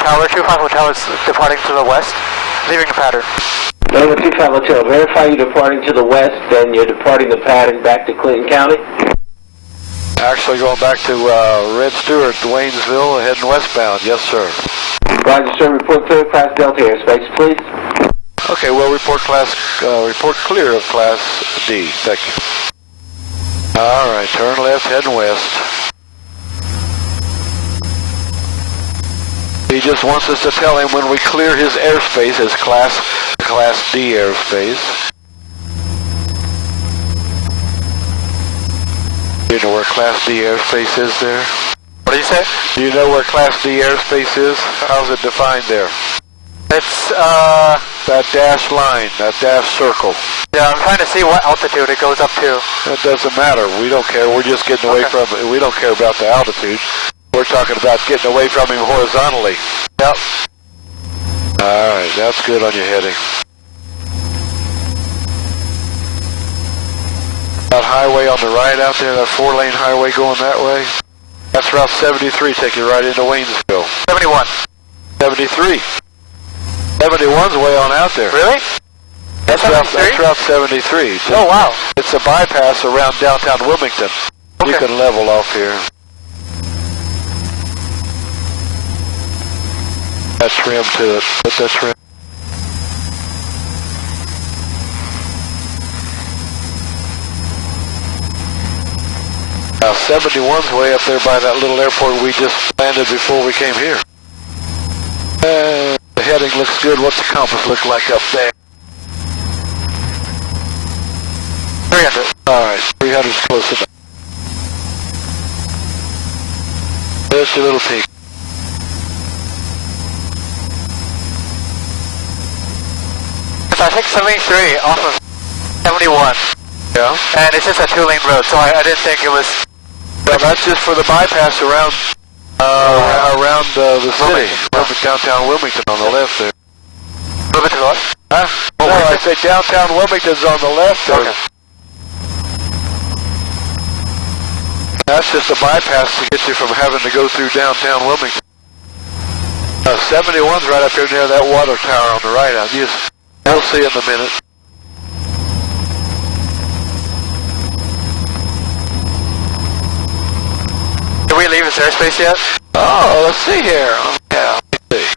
Tower 25 Hotel is departing to the west, leaving the pattern. Number 25 Hotel, verify you're departing to the west, then you're departing the pattern back to Clinton County. Actually going back to Red Stewart, Waynesville, heading westbound. Yes, sir. Roger, sir. Report clear of Class Delta airspace, please. Okay, well, report clear of Class D. Thank you. All right, turn left, heading west. He just wants us to tell him when we clear his airspace as Class D airspace. You know where Class D airspace is there? What do you say? Do you know where Class D airspace is? How's it defined there? It's, that dashed line, that dashed circle. yeah, I'm trying to see what altitude it goes up to. It doesn't matter. We don't care. We're just getting away from it. We don't care about the altitude. We're talking about getting away from him horizontally. Yep. All right, that's good on your heading. That highway on the right out there, that 4-lane highway going that way. That's Route 73, take you right into Waynesville. 71. 73. 71's way on out there. Really? That's Route 73. Oh, wow. It's a bypass around downtown Wilmington. Okay. You can level off here. That trim to it. Put that trim. Now 71's way up there by that little airport we just landed before we came here. The heading looks good. What's the compass look like up there? 300. Alright, 300's close enough. There's your little peak. I think 73 off of 71. Yeah? And it's just a 2-lane road, so I didn't think it was... Well, that's just for the bypass around the city. Downtown Wilmington on the left there. A little bit to the left? Huh? No, I say downtown Wilmington's on the left there. Okay. That's just a bypass to get you from having to go through downtown Wilmington. 71's right up here near that water tower on the right. You'll see in a minute. Did we leave his airspace yet? Oh, let's see here. Yeah, let me see.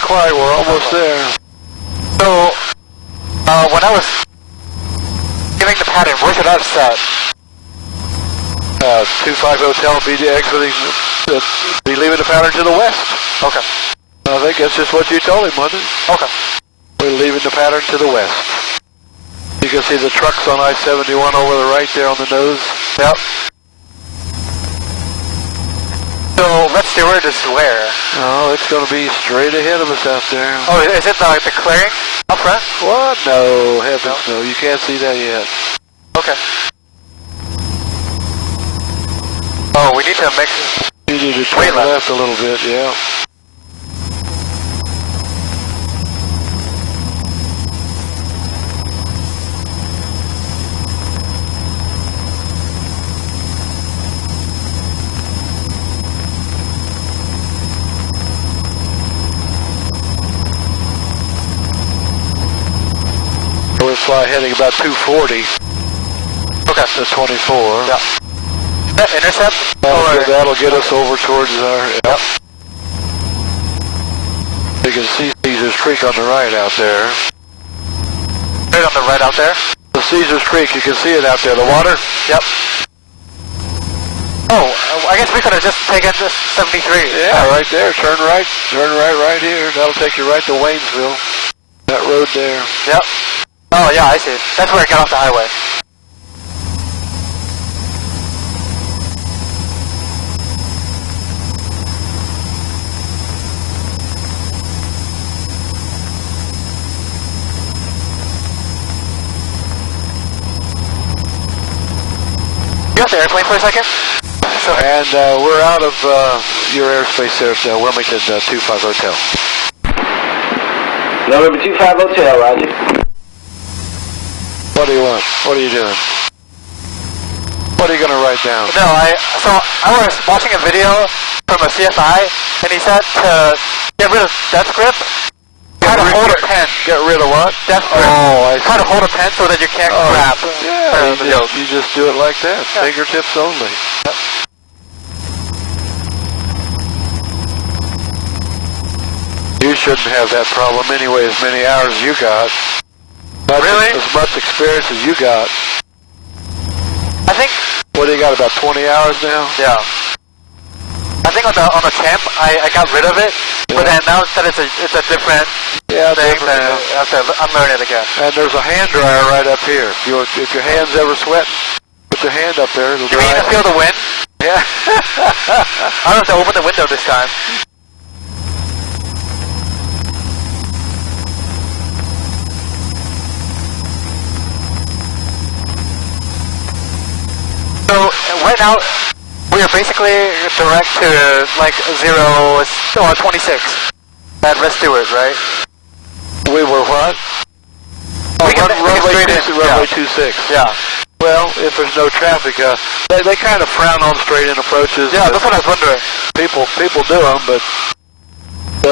quite. We're almost there. So, when I was giving the pattern, where should I have set? 25 Hotel, be exiting, be leaving the pattern to the west. Okay. I think that's just what you told him, wasn't it? Okay. We're leaving the pattern to the west. You can see the trucks on I-71 over the right there on the nose. Yep. So, let's steward is where? Oh, it's going to be straight ahead of us out there. Oh, is it the clearing up front? What? No, heavens no. You can't see that yet. Okay. Oh, we need to mix. You need to turn left a little bit, yeah. We'll fly heading about 240. Okay. To 24. Yeah. That intercept? That'll get us over towards our... Yep. You can see Caesar's Creek on the right out there. Right on the right out there? The Caesar's Creek, you can see it out there. The water? Yep. Oh, I guess we could have just taken this 73. Yeah, right there. Turn right right here. That'll take you right to Waynesville. That road there. Yep. Oh, yeah, I see. That's where I got off the highway. You got the airplane for a second? And we're out of your airspace there at Wilmington 25 Hotel. Number 25 Hotel, Roger. What do you want? What are you doing? What are you going to write down? No, I was watching a video from a CFI, and he said to get rid of death grip, try to hold a pen. Get rid of what? Death grip. Oh, I see. Try to hold a pen so that you can't grab. Yeah, you just do it like that. Yeah. Fingertips only. Yep. You shouldn't have that problem anyway, as many hours as you got. Really? As much experience as you got. I think... What do you got, about 20 hours now? Yeah. I think on the temp, I got rid of it, but then now that it's a different thing, then I have to unlearn it again. And there's a hand dryer right up here. If your hand's ever sweating, put your hand up there. It'll you mean to feel the wind? Yeah. I don't have to open the window this time. So right now, we are basically direct to like 26 at Red Stewart, right? We were what? We can runway straight in. Runway 26. Yeah. Well, if there's no traffic, they kind of frown on straight-in approaches. Yeah, that's what I was wondering. People do them, but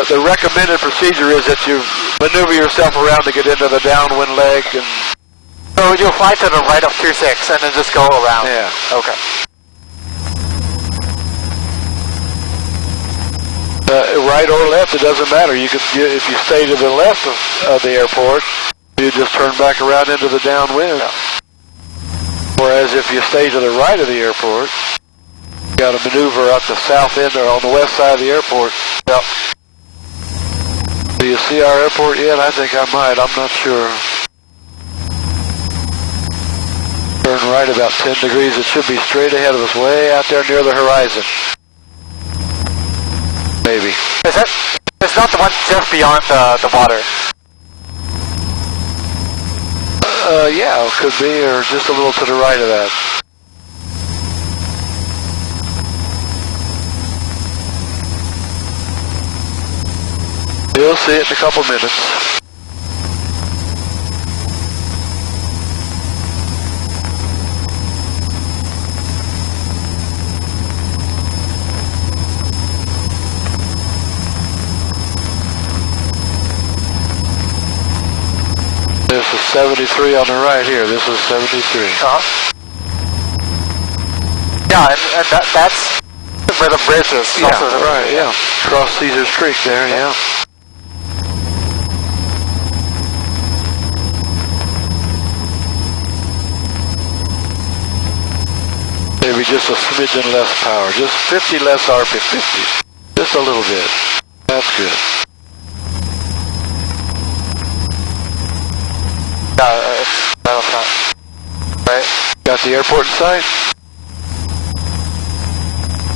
the recommended procedure is that you maneuver yourself around to get into the downwind leg and... So you'll fly to the right of 26 and then just go around? Yeah. Okay. Right or left, it doesn't matter. If you stay to the left of the airport, you just turn back around into the downwind. Yeah. Whereas if you stay to the right of the airport, you got to maneuver up the south end or on the west side of the airport. Yep. Do you see our airport yet? I think I might. I'm not sure. Turn right about 10 degrees. It should be straight ahead of us, way out there near the horizon. Maybe. It's not the one just beyond the water? Yeah, it could be, or just a little to the right of that. You'll see it in a couple minutes. This is 73 on the right here. This is 73. Uh-huh. Yeah, and that's where the bridge is. Yeah, right, yeah. Across Caesar's Creek there, yeah. Maybe just a smidgen less power. Just 50 less RPM, 50. Just a little bit. That's good. That'll sound right. Got the airport in sight?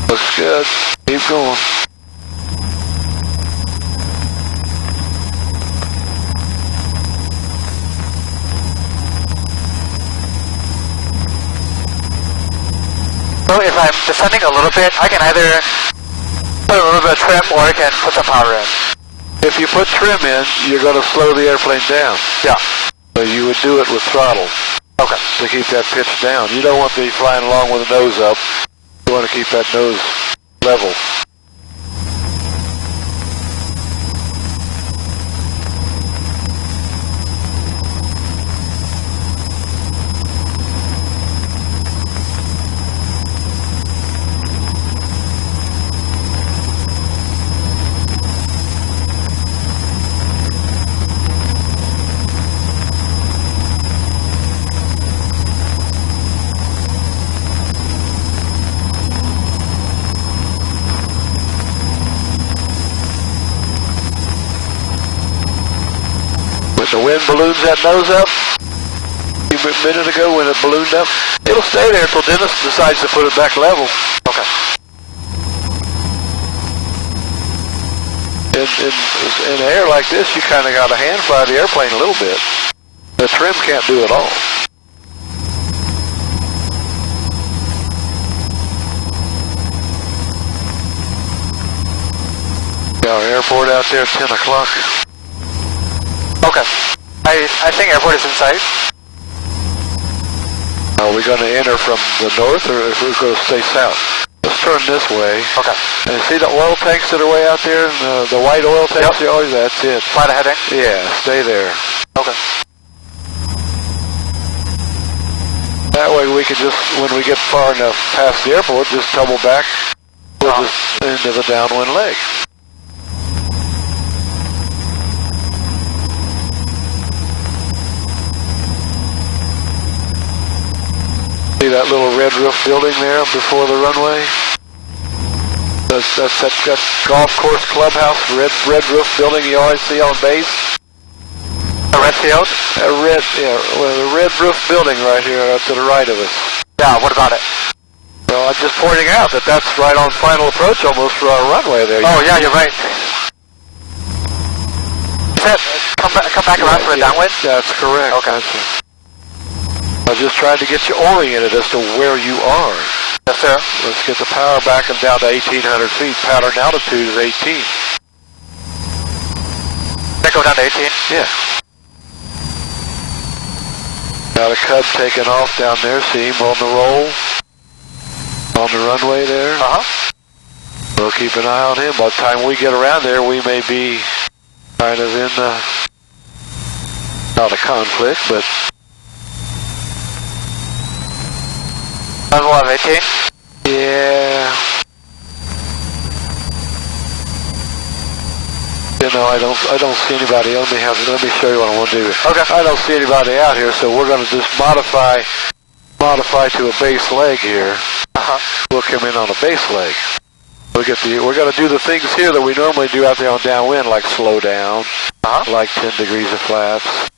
Looks good. Keep going. So if I'm descending a little bit, I can either put a little bit of trim or I can put some power in. If you put trim in, you're going to slow the airplane down. Yeah. So you would do it with throttle. Okay. To keep that pitch down. You don't want to be flying along with the nose up. You want to keep that nose level. The wind balloons that nose up a minute ago when it ballooned up. It'll stay there until Dennis decides to put it back level. Okay. In air like this, you kind of got to hand fly the airplane a little bit. The trim can't do it all. Got our airport out there at 10 o'clock. Okay. I think airport is in sight. Are we going to enter from the north or if we're going to stay south? Let's turn this way. Okay. And see the oil tanks that are way out there? And the white oil tanks? Yep. Oh, that's it. Flight ahead. Yeah, stay there. Okay. That way we can just, when we get far enough past the airport, just tumble back into the downwind leg. See that little red roof building there before the runway? That's that golf course clubhouse, red roof building you always see on base. A red field? The red roof building right here to the right of us. Yeah, what about it? Well, I'm just pointing out that that's right on final approach almost for our runway there. Oh yeah, you're right. You said come back around for a downwind? That's correct. Okay. I was just trying to get you oriented as to where you are. Yes, sir. Let's get the power back and down to 1,800 feet. Pattern altitude is 18. That go down to 18? Yeah. Got a Cub taking off down there. See him on the roll. On the runway there. Uh-huh. We'll keep an eye on him. By the time we get around there, we may be kind of in not a conflict, but Level of 18? yeah. You know, I don't see anybody. Let me show you what I want to do. Okay. I don't see anybody out here, so we're going to just modify to a base leg here. Uh-huh. We'll come in on a base leg. We're going to do the things here that we normally do out there on downwind, like slow down, like 10 degrees of flaps.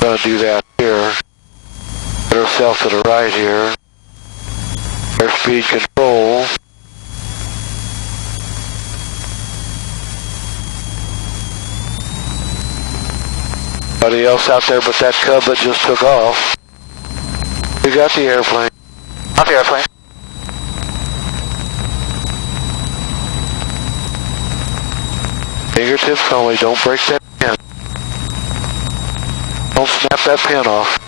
We're going to do that here. Put ourselves to the right here. Airspeed control. Anybody else out there but that Cub that just took off? We got the airplane. Not the airplane. Fingertips only, don't break that pin. Don't snap that pin off.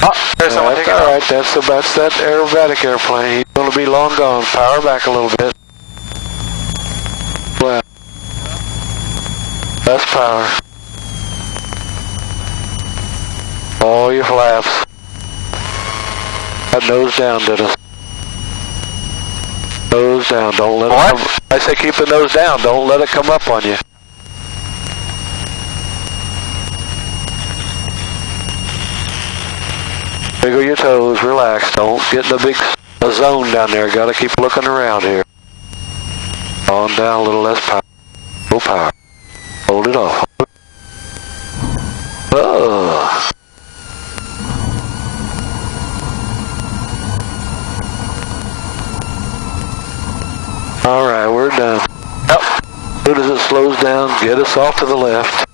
Oh, there's someone taking off. Alright, that's that aerobatic airplane. He's going to be long gone. Power back a little bit. Well, less power. All your flaps. That nose down, Dennis. Nose down. Don't let it come. I say keep the nose down. Don't let it come up on you. Wiggle your toes, relax. Don't get in a big zone down there. Gotta keep looking around here. On down, a little less power. No power. Hold it off. Oh. Alright, we're done. Yep. As soon as it slows down, get us off to the left.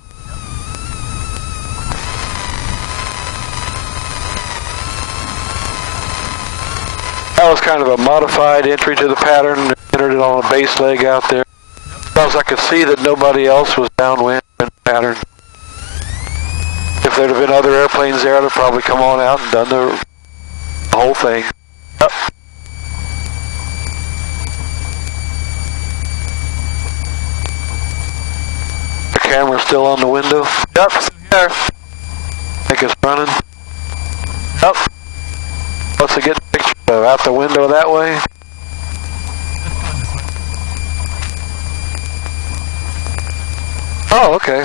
That was kind of a modified entry to the pattern. Entered it on a base leg out there. Because I could see that nobody else was downwind in the pattern. If there'd have been other airplanes there, I'd have probably come on out and done the whole thing. Yep. The camera's still on the window? Yep, there. Think it's running? Yep. What's it getting a picture of? Out the window that way? Oh, okay.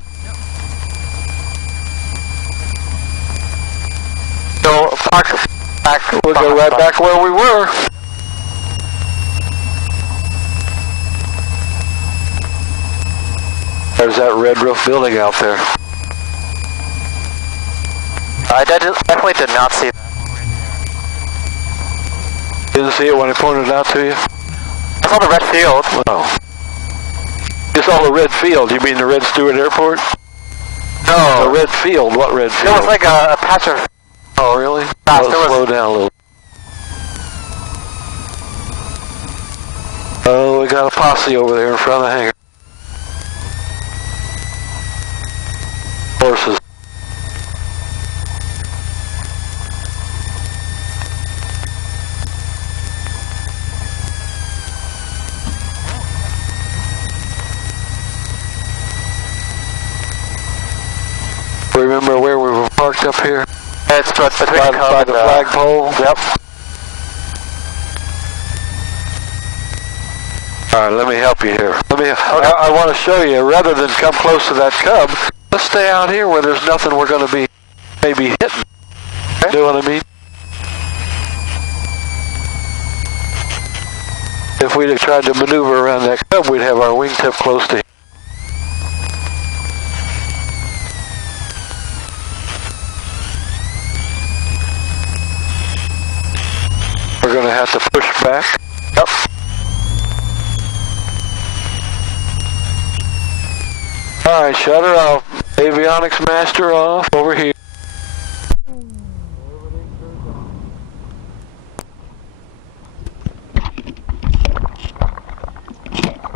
So, back, we'll go right back where we were. There's that red roof building out there. I definitely did not see that. Didn't see it when I pointed it out to you? I saw the red field. Oh. You saw the red field, you mean the Red Stewart Airport? No. The red field, what red field? It was like a patch of... Oh, really? Fast, Slow down a little. Oh, we got a posse over there in front of the hangar. Horses. Remember where we were parked up here? It's between by the flagpole? Yep. Alright, let me help you here. I want to show you, rather than come close to that cub, let's stay out here where there's nothing we're going to be maybe hitting. Okay. You know what I mean? If we'd have tried to maneuver around that cub, we'd have our wingtip close to him. We're going to have to push back. Yep. Alright, shutter off. Avionics master off over here.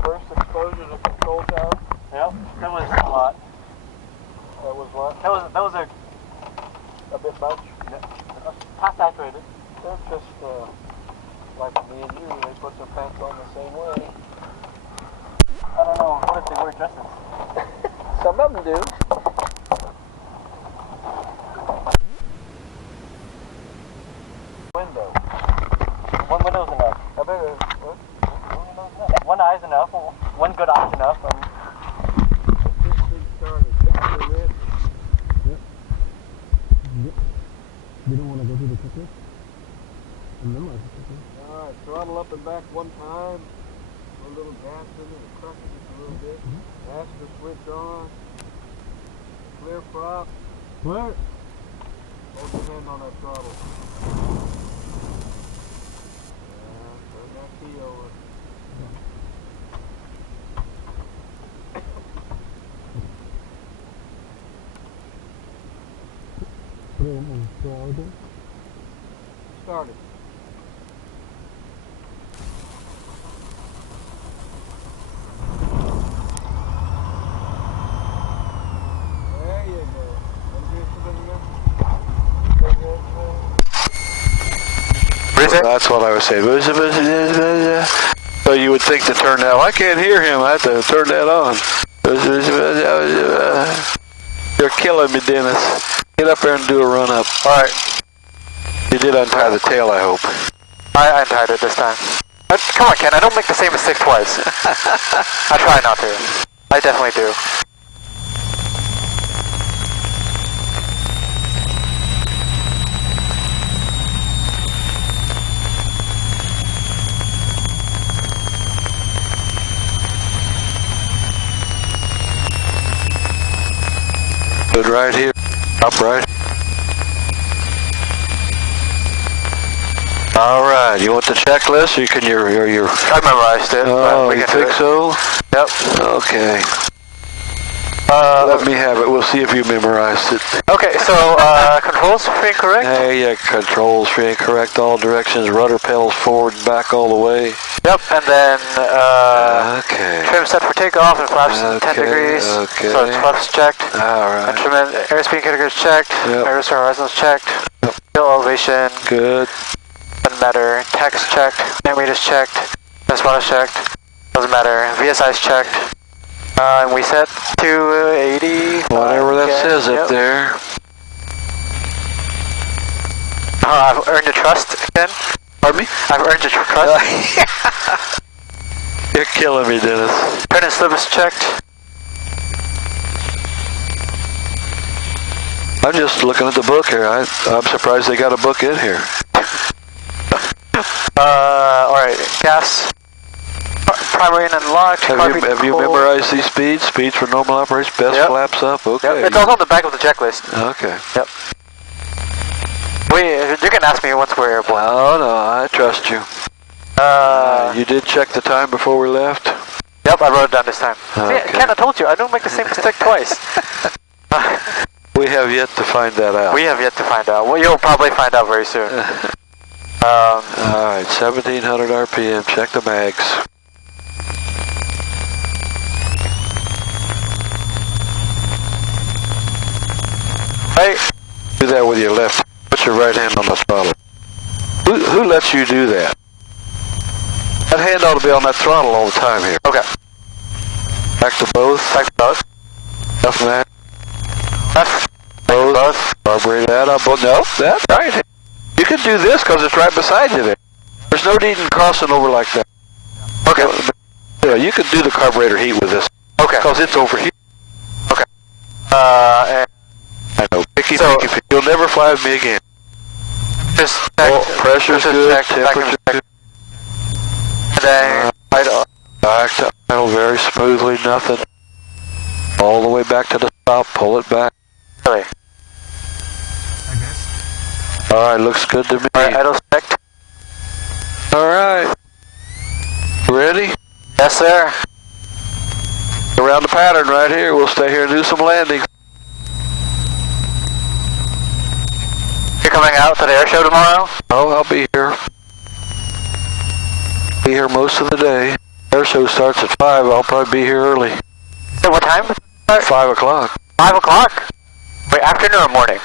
First exposure to control tower. Yep, that was a lot. That was what? That was a bit much. Past saturated. They're just like me and you, they put their pants on the same way. I don't know, what if they wear dresses? Some of them do. Window. One window's enough. I bet what? One window's enough. One eye's enough. One good eye's enough. This thing started. Look at the red. Yep. Yep. You don't want to go through the ticket? Alright, throttle up and back one time. Put a little gas in it and crush it just a little bit. Master switch on. Clear prop. Clear. Hold your hand on that throttle. Turn that key over. Started. There you go. That's what I was saying. So you would think to turn that. Well, I can't hear him. I have to turn that on. You're killing me, Dennis. Get up there and do a run up. All right. You did untie the tail, I hope. I untied it this time. Come on, Ken. I don't make the same mistake twice. I try not to. I definitely do. right here. Up right. All right. You want the checklist? Or you can your. I memorized it. Oh, we you can think so? Yep. Okay. Let me have it. We'll see if you memorized it. Okay, so controls free and correct? Hey, yeah, controls free and correct all directions. Rudder pedals forward and back all the way. Yep, and then okay. trim set for takeoff and flaps 10 degrees. Okay. So it's flaps checked. All right. Instrument airspeed indicators checked. Yep. Airspeed horizons checked. Fuel elevation. Good. Doesn't matter. Text checked. Meters checked. Transponders checked. Doesn't matter. VSI is checked. And we set 280. Whatever that says up there. I've earned your trust again. Pardon me? I've earned your trust. You're killing me, Dennis. Turn and slip is checked. I'm just looking at the book here. I'm surprised they got a book in here. Alright, gas. Primary and unlocked. Have you memorized these speeds? Speeds for normal operation? Best flaps up? Okay. Yep. It's also on the back of the checklist. Okay. Yep. You can ask me once we're airborne. Oh, no, I trust you. You did check the time before we left? Yep, I wrote it down this time. Okay. See, Ken, I told you, I don't make the same mistake twice. We have yet to find that out. We have yet to find out. Well, you'll probably find out very soon. Alright, 1700 RPM, check the mags. Right. Do that with your left. Put your right hand on the throttle. Who lets you do that? That hand ought to be on that throttle all the time here. Okay. Back to both. Back to both. Left and that. Left. Both. Carburetor that up. No, that's right. You can do this because it's right beside you there. There's no need in crossing over like that. Okay. Yeah, you can do the carburetor heat with this. Okay. Because it's over here. Okay. And I know. Picky, so, picky. You'll never fly with me again. Just check. Oh, pressure's good. Temperature's good. And then back to idle very smoothly. Nothing. All the way back to the stop. Pull it back. Really? All right, looks good to me. All right, idle checked. All right. Ready? Yes, sir. Around the pattern right here. We'll stay here and do some landings. You're coming out to the air show tomorrow? Oh, I'll be here. Be here most of the day. Air show starts at 5. I'll probably be here early. So what time? 5 o'clock. 5 o'clock? Wait, afternoon or morning?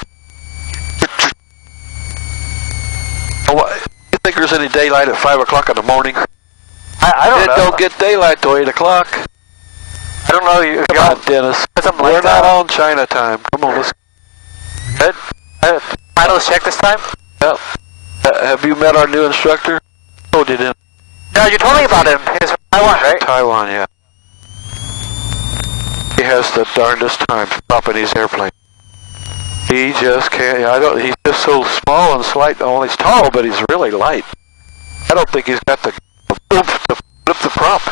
You think there's any daylight at 5 o'clock in the morning? I don't know. It don't get daylight till 8 o'clock. I don't know. You Come on, Dennis. We're not on China time. Come on, let's... Good. Final check this time? Yep. Have you met our new instructor? Oh, you didn't. No, you told me about him. He's from Taiwan, right? Taiwan, yeah. He has the darndest time stopping his airplane. He just can't, he's just so small and slight. Well, he's tall, but he's really light. I don't think he's got the oomph to flip the prop.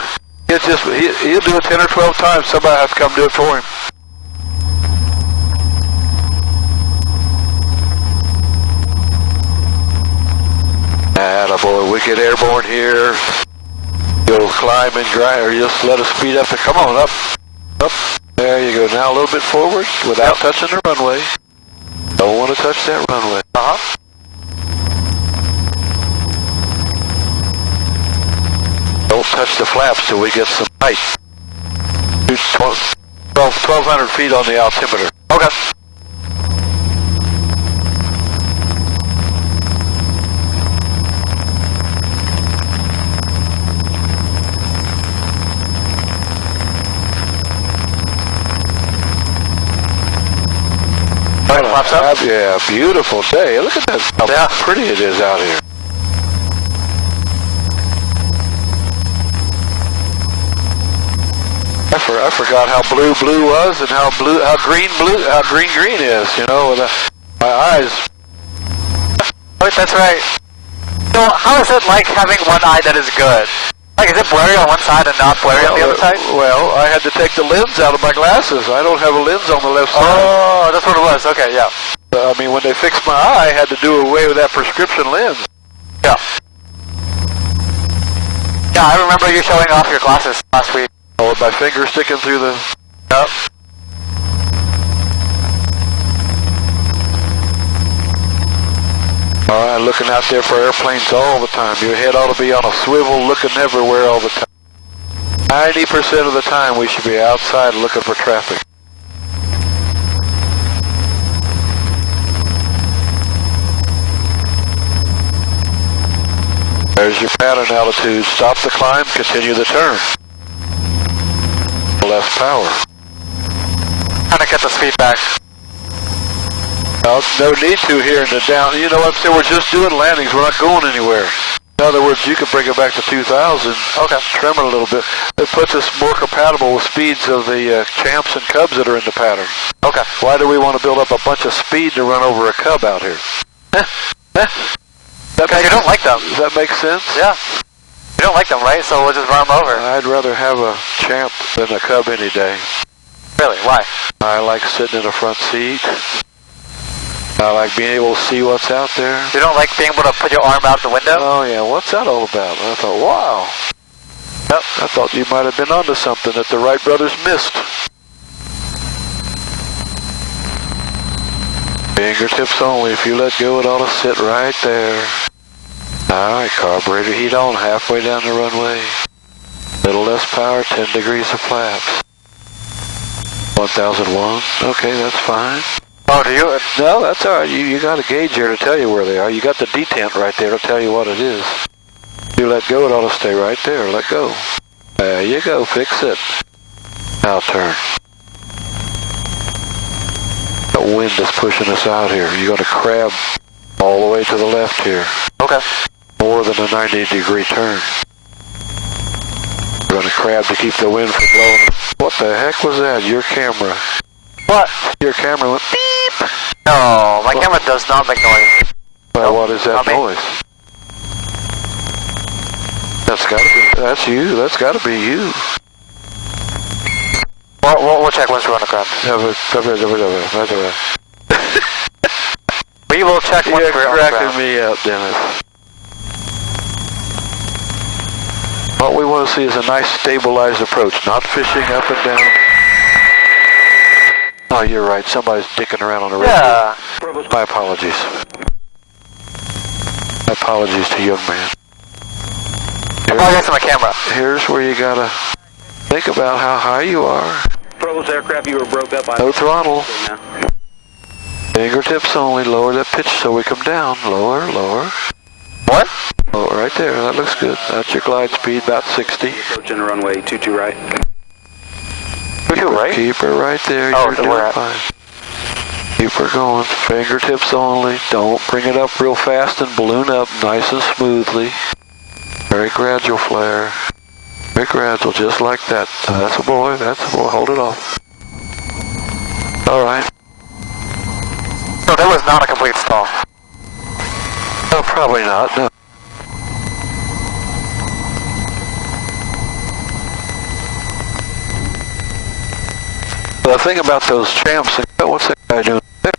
It's just, he'll do it 10 or 12 times. Somebody has to come do it for him. Attaboy, we get airborne here. You'll climb and grind, or just let us speed up and come on up. Up. There you go. Now a little bit forward without touching the runway. Don't want to touch that runway. Don't touch the flaps till we get some height. 1,200 feet on the altimeter. Okay. Yeah, beautiful day. Look at that, how pretty it is out here. I forgot how blue was and how green is, you know, with my eyes. That's right. So how is it like having one eye that is good? Like, is it blurry on one side and not blurry on the other side? Well, I had to take the lens out of my glasses. I don't have a lens on the left side. Oh, that's what it was. Okay, yeah. I mean, when they fixed my eye, I had to do away with that prescription lens. Yeah. Yeah, I remember you showing off your glasses last week. Oh, with my finger sticking through the... Yep. All right, looking out there for airplanes all the time. Your head ought to be on a swivel looking everywhere all the time. 90% of the time we should be outside looking for traffic. There's your pattern altitude. Stop the climb, continue the turn. Less power. Trying to get the speed back. Well, no need to here in the down. You know what? So we're just doing landings. We're not going anywhere. In other words, you can bring it back to 2,000. Okay. Trim it a little bit. It puts us more compatible with speeds of the champs and cubs that are in the pattern. Okay. Why do we want to build up a bunch of speed to run over a cub out here? Because you don't like them. Does that make sense? Yeah. You don't like them, right? So we'll just run them over. I'd rather have a champ than a cub any day. Really? Why? I like sitting in the front seat. I like being able to see what's out there. You don't like being able to put your arm out the window? Oh yeah, what's that all about? And I thought, wow. Yep. I thought you might have been onto something that the Wright brothers missed. Fingertips only. If you let go, it ought to sit right there. Alright, carburetor heat on, halfway down the runway. Little less power, 10 degrees of flaps. 1001. Okay, that's fine. Oh, do you? No, that's alright. You got a gauge here to tell you where they are. You got the detent right there to tell you what it is. If you let go, it ought to stay right there. Let go. There you go. Fix it. Now turn. The wind is pushing us out here. You're going to crab all the way to the left here. Okay. More than a 90-degree turn. We're going to crab to keep the wind from blowing. What the heck was that? Your camera. What? Your camera went beep. No, my camera does not make noise. Well, what is that Not me. noise? That's gotta be, that's you. That's gotta be you. We'll check once we're on the ground. We will check once You're we're on the cracking ground. me up, Dennis. What we want to see is a nice stabilized approach, not fishing up and down. Oh, you're right. Somebody's dicking around on the radio. Yeah. My apologies. My apologies to young man. Apologize to my camera. Here's where you gotta think about how high you are. Provost aircraft, you were broke up. No throttle. Fingertips only. Lower that pitch so we come down. Lower, lower. What? Oh, right there. That looks good. That's your glide speed, about 60. Approaching the runway 22 right. Right? Keep her right there. Oh, You're so doing we're at. fine. Keep her going. Fingertips only. Don't bring it up real fast and balloon up nice and smoothly. Very gradual flare. Very gradual, just like that. That's a boy. That's a boy. Hold it off. All right. So there was not a complete stall. No, probably not. No. The thing about those champs, what's that guy doing there?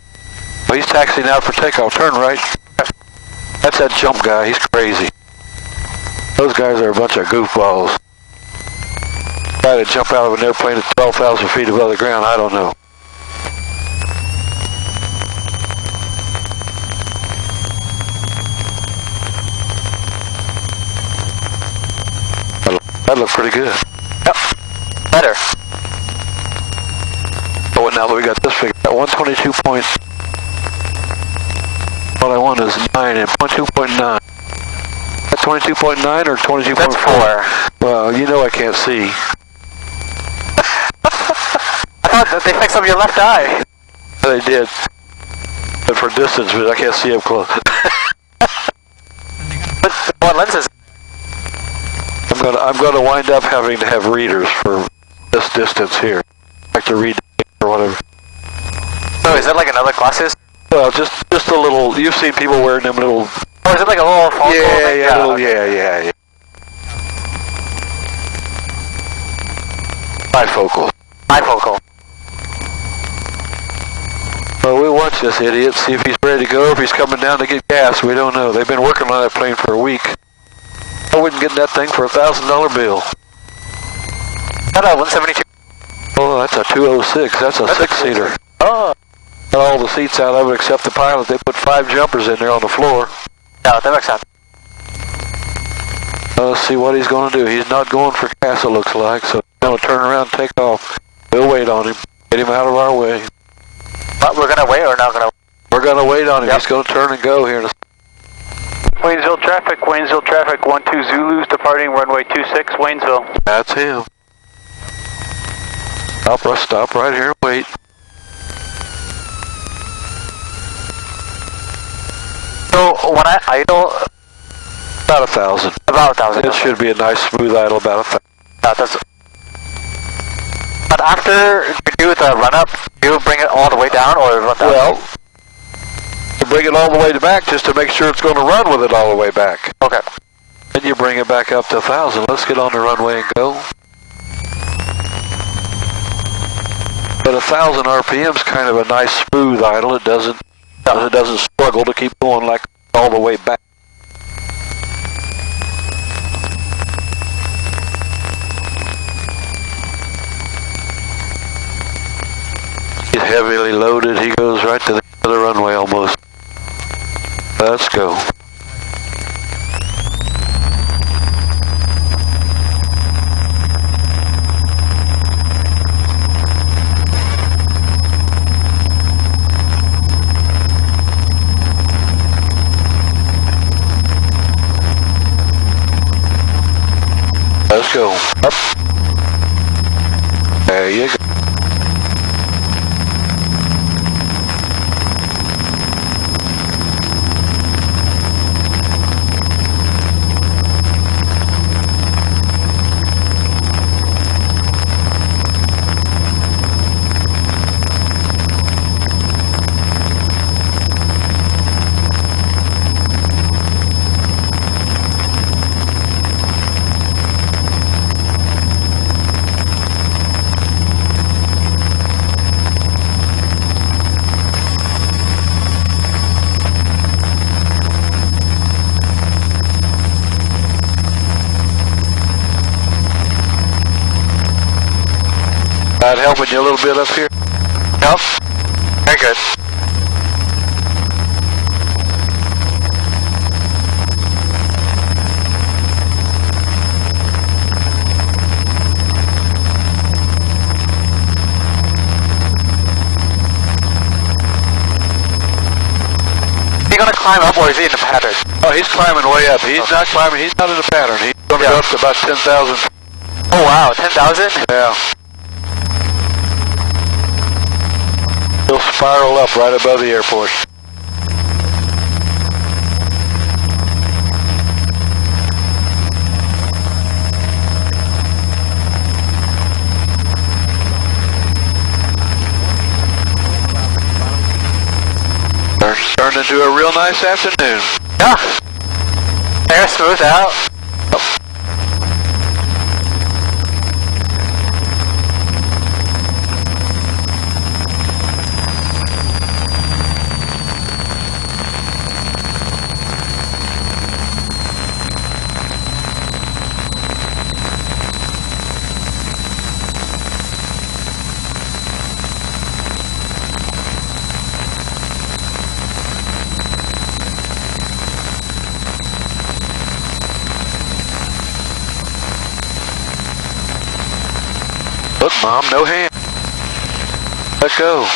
Well, he's taxiing out for takeoff. Turn right. That's that jump guy. He's crazy. Those guys are a bunch of goofballs. Guy to jump out of an airplane at 12,000 feet above the ground, I don't know. That looked pretty good. Yep. Better. Oh, now that we got this figured out, 122 point. What I want is 9 and 22.9. That's 22.9 or 22.4? That's 4. Well, you know I can't see. I thought that they fixed up your left eye. They did. But for distance, but I can't see up close. But what lenses? I'm gonna wind up having to have readers for this distance here. Like to read or whatever. So is that like another glasses? Well, just a little. You've seen people wearing them little. Or is it like a little phone Yeah, little, okay. yeah. Bifocal. Bifocal. Well, we'll watch this idiot, see if he's ready to go, if he's coming down to get gas. We don't know. They've been working on that plane for a week. I wouldn't get that thing for a $1,000 bill. Got a 172. Oh, that's a 206. That's a six-seater. Oh. Got all the seats out of it except the pilot. They put 5 jumpers in there on the floor. Yeah, that makes sense. Let's see what he's going to do. He's not going for gas, it looks like, so he's going to turn around and take off. We'll wait on him. Get him out of our way. But we're going to wait or not going to? We're going to wait on him. Yep. He's going to turn and go here in a Waynesville traffic, 12 Zulus departing runway 26, Waynesville. That's him. Stop right here and wait. So when I idle, About 1,000. about 1,000. It should be a nice smooth idle, about 1,000. That's. But after you do the run up, you bring it all the way down or run down? Well, you bring it all the way back just to make sure it's going to run with it all the way back. Okay. Then you bring it back up to 1,000. Let's get on the runway and go. But 1,000 RPM is kind of a nice smooth idle. It doesn't struggle to keep going like all the way back. He's heavily loaded. He goes right to the end of the runway almost. Let's go. Let's go. Up. There you go. That helping you a little bit up here? Yep. Very good. Is he going to climb up or is he in the pattern? Oh, he's climbing way up. He's not climbing. He's not in the pattern. He's going to go up to about 10,000. Oh wow, 10,000? Yeah. He'll spiral up right above the airport. Turned into a real nice afternoon. Yeah. Air smooth out. Look, Mom, no hand. Let go.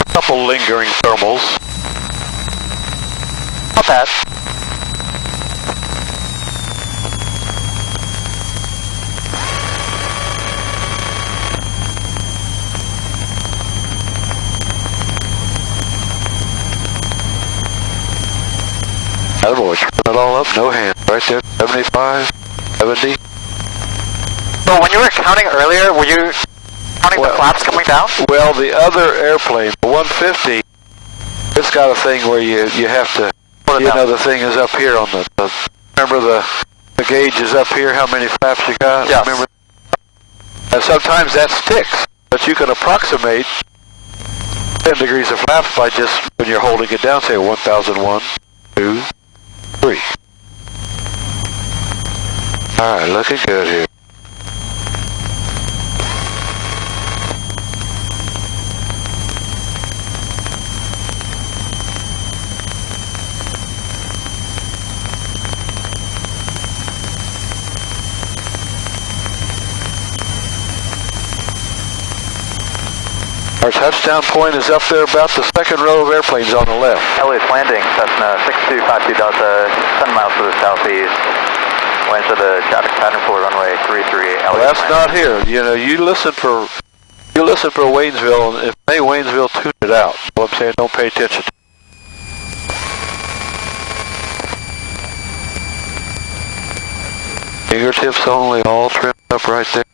A couple lingering thermals. Not bad. Attaboy, turn it all up, no hand. Right there, 75, 70. So when you were counting earlier, were you counting the flaps coming down? Well, the other airplane, the 150, it's got a thing where you have to, the thing is up here on the remember the gauge is up here, how many flaps you got? Yeah. Remember? And sometimes that sticks, but you can approximate 10 degrees of flaps by just, when you're holding it down, say 1001, 2, 3. All right, looking good here. Our touchdown point is up there about the second row of airplanes on the left. Elliot's landing, Cessna 6252 Delta, 10 miles to the southeast. Winds to the traffic pattern for runway 33. Well, that's not here. You know, you listen for Waynesville, and if they Waynesville, tune it out. You know what I'm saying? Don't pay attention. Fingertips only, all trimmed up right there.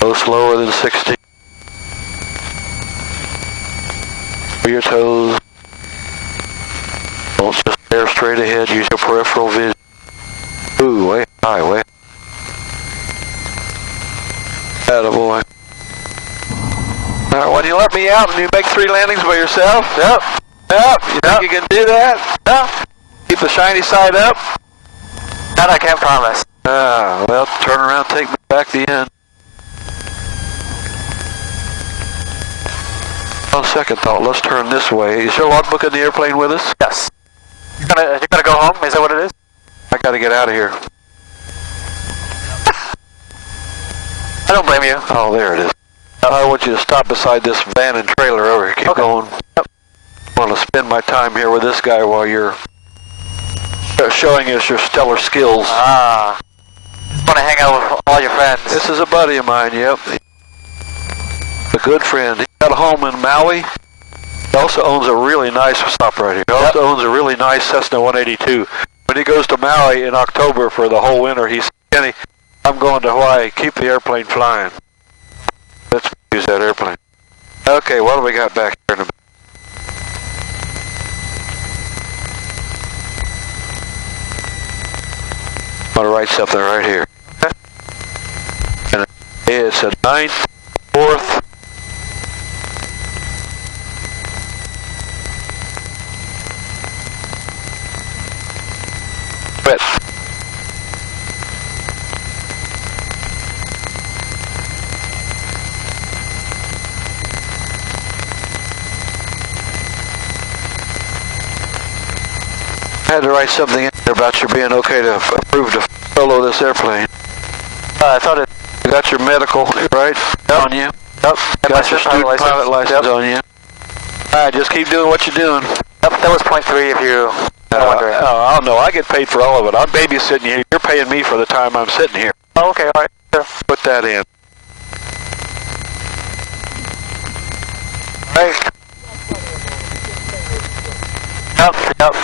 No slower than 60. For your toes. Don't just stare straight ahead, use your peripheral vision. Ooh, way high, way. Attaboy. Alright, when you let me out and you make 3 landings by yourself? Yep. Yep. You think you can do that? Yep. Keep the shiny side up? That I can't promise. Ah, well, turn around, take me back the end. On second thought, let's turn this way. Is your logbook in the airplane with us? Yes. You're gonna go home? Is that what it is? I gotta get out of here. I don't blame you. Oh, there it is. I want you to stop beside this van and trailer over here. Keep going. Yep. I want to spend my time here with this guy while you're showing us your stellar skills. Ah. Want to hang out with all your friends. This is a buddy of mine, yep. A good friend. He got a home in Maui. He also owns a really nice, stop right here. He also owns a really nice Cessna 182. When he goes to Maui in October for the whole winter, he said, Kenny, I'm going to Hawaii. Keep the airplane flying. Let's use that airplane. Okay, what do we got back here in a minute? I'm going to write something right here. And it's a 9th, 4th, wet. I had to write something in there about you being okay to approve to solo this airplane. I thought it. You got your medical, right? Yep. On you? Yep. Got your student pilot license on you? Alright, just keep doing what you're doing. Yep, that was point 3 if you are wondering. I don't know. I get paid for all of it. I'm babysitting you. You're paying me for the time I'm sitting here. Oh, okay, alright. Sure. Put that in. Right. Yep.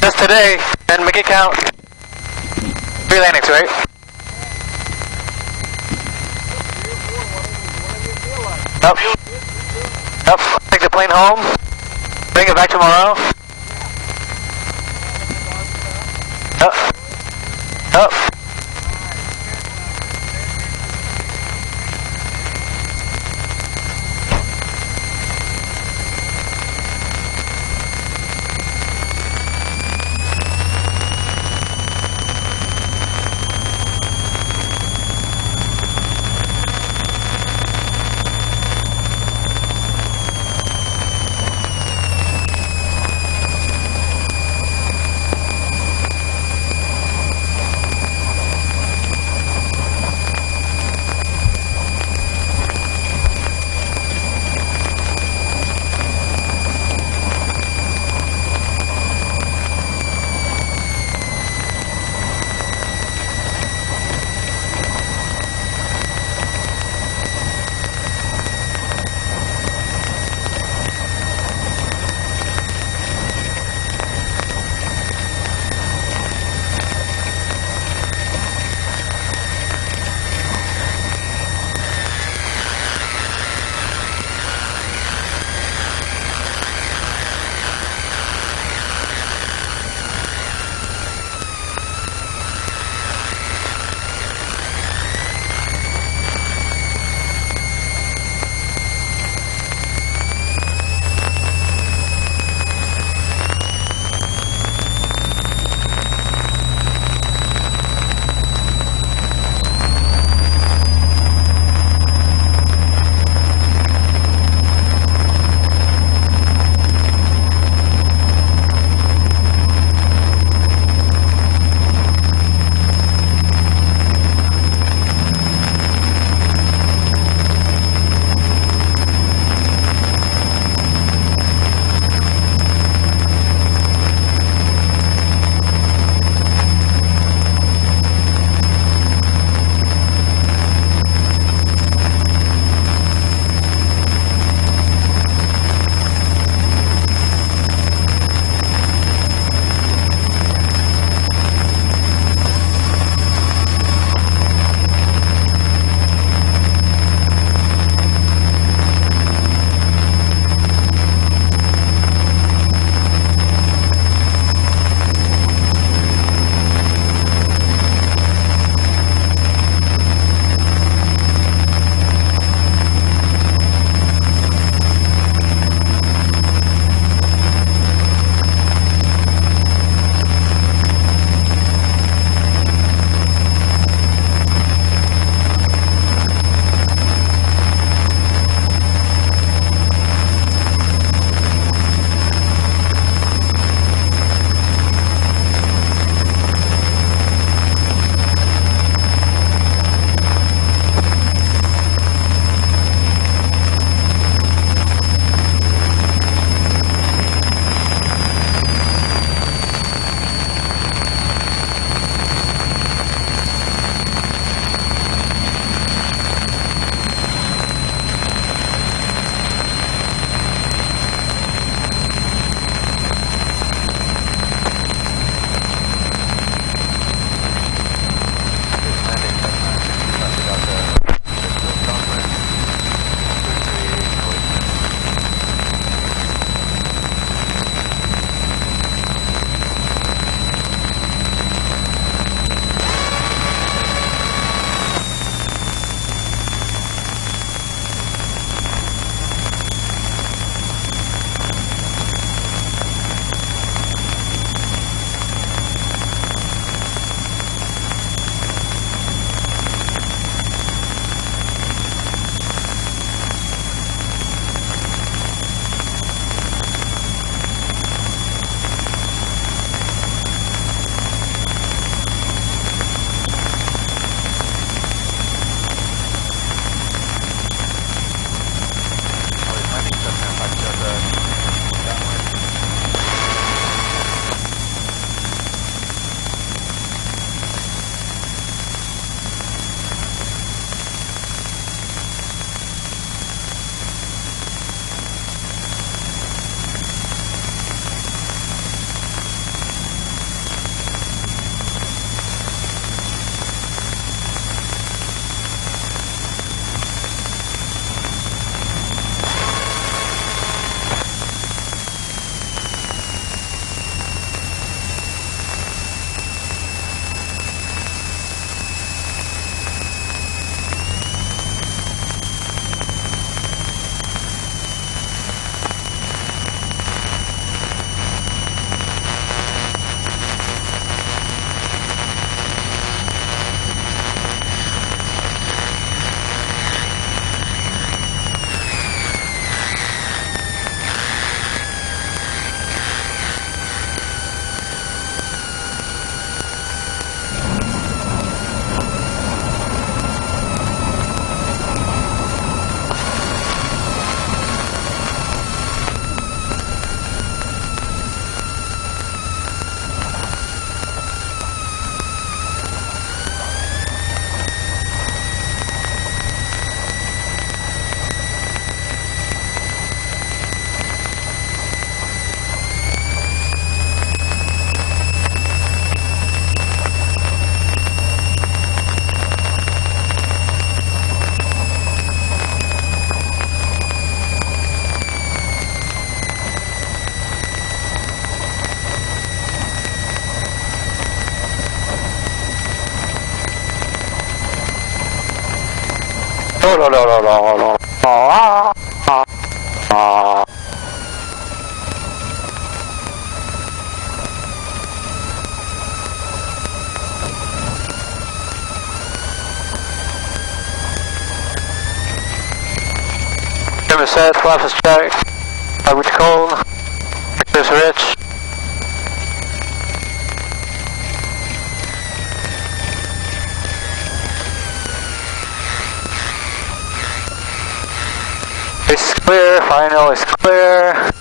Just today, and make it count. 3 landings, right? Yep. Yep. Take the plane home. Bring it back tomorrow. Yep. Yep. No. Trim is set, flaps is checked. Language cold. Pictures rich. It's clear, final is clear.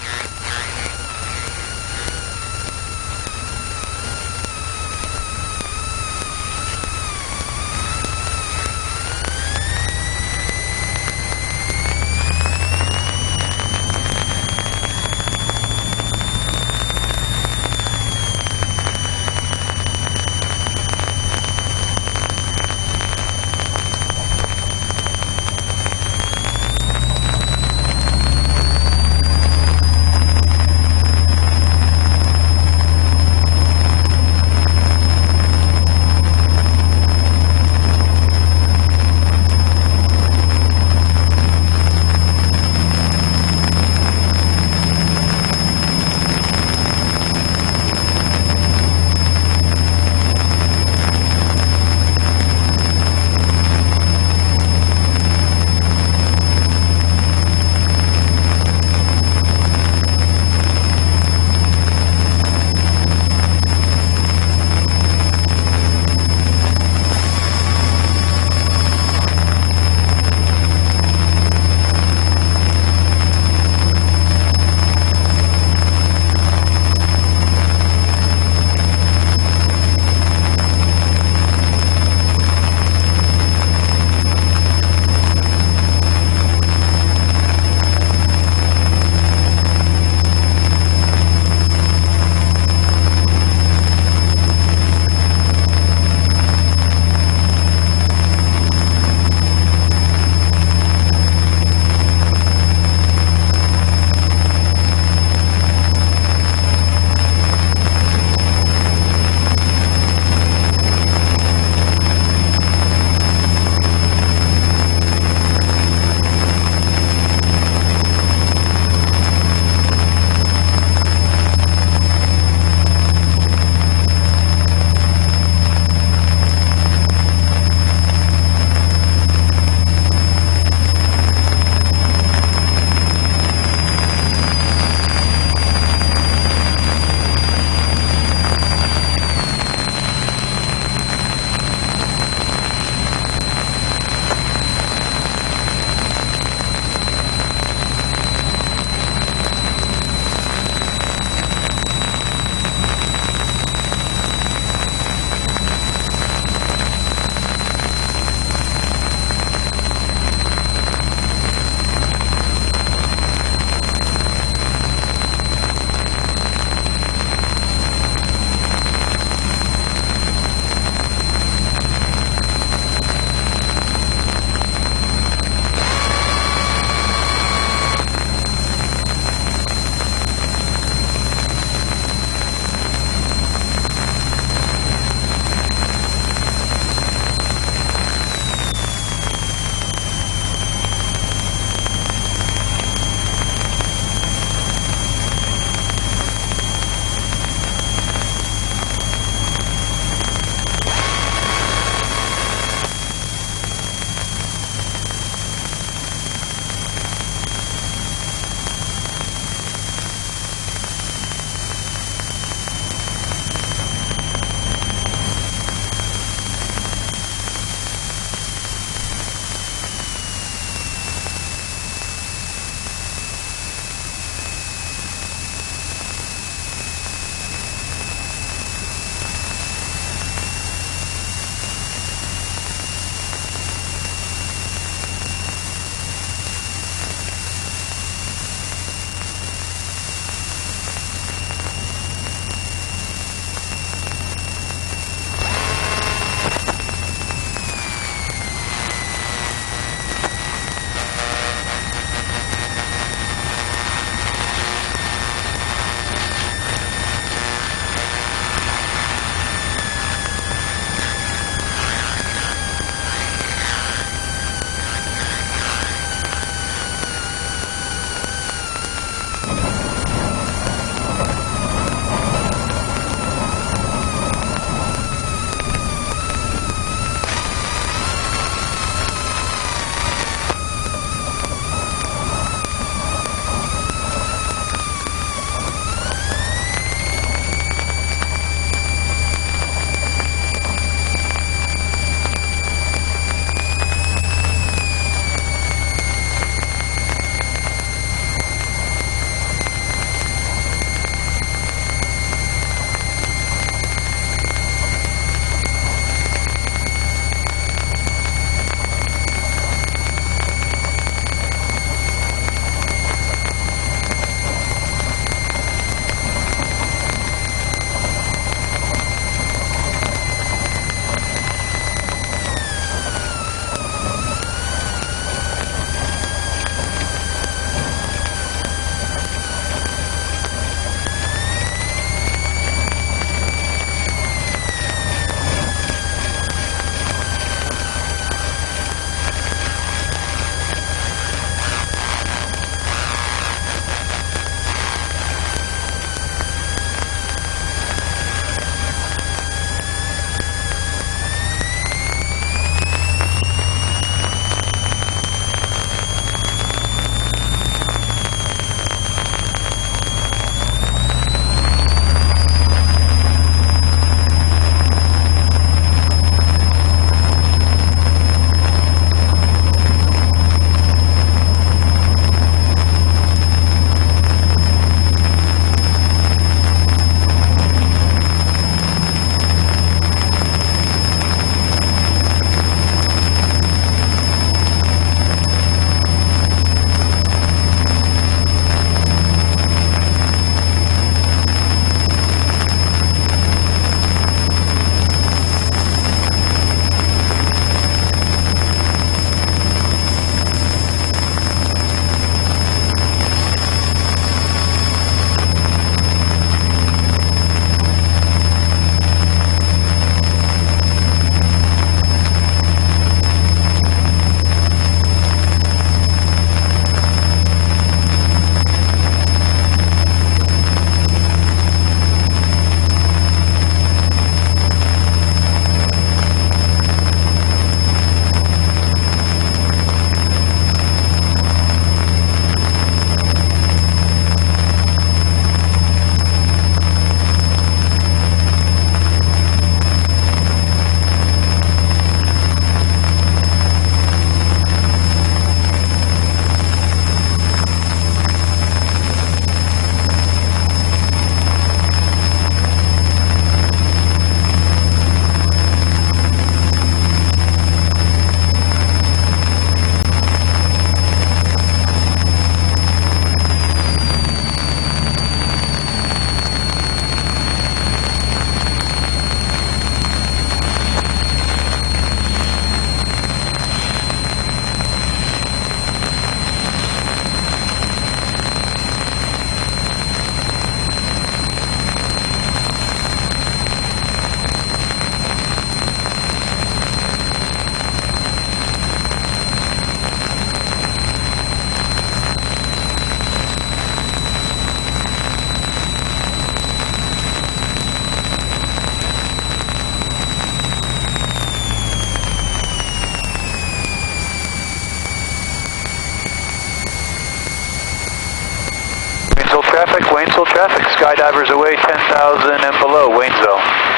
Waynesville traffic, skydivers away 10,000 and below, Waynesville.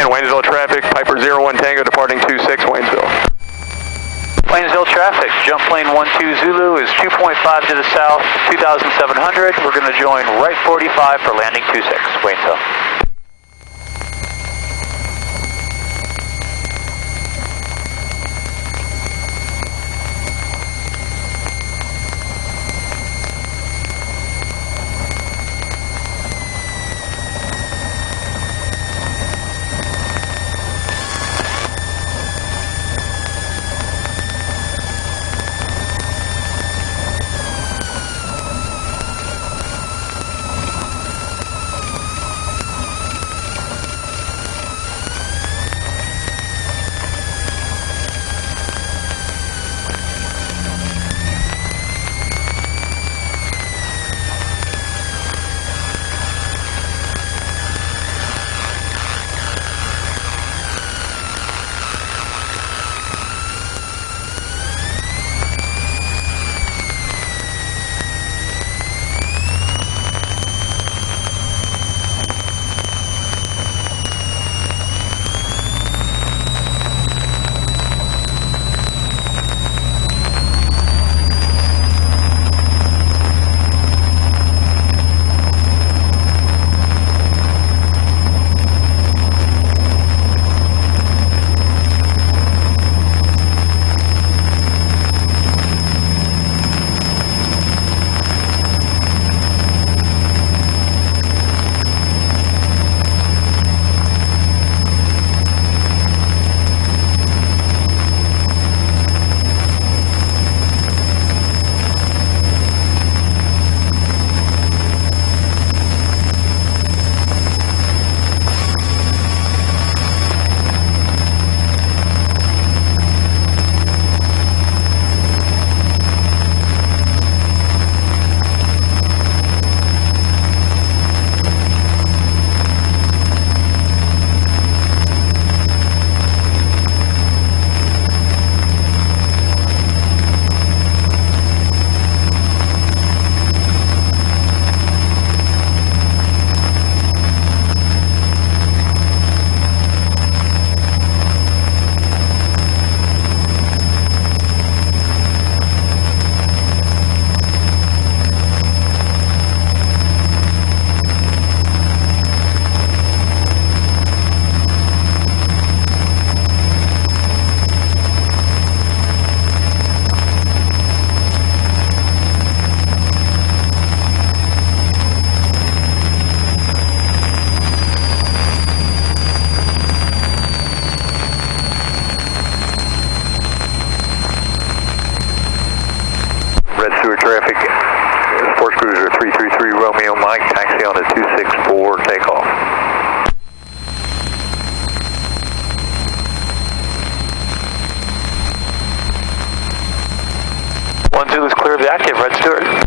And Waynesville traffic, Piper 01 Tango departing 26 Waynesville. Waynesville traffic, jump plane 12 Zulu is 2.5 to the south, 2,700. We're going to join right 45 for landing 26, Waynesville. sewer traffic. Sports Cruiser 333 Romeo Mike, taxi on a 264 takeoff. One Zulu's clear of the active, Red Stewart.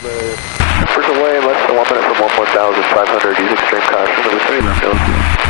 First away, less than 1 minute from 1,500. Use extreme caution to the 3.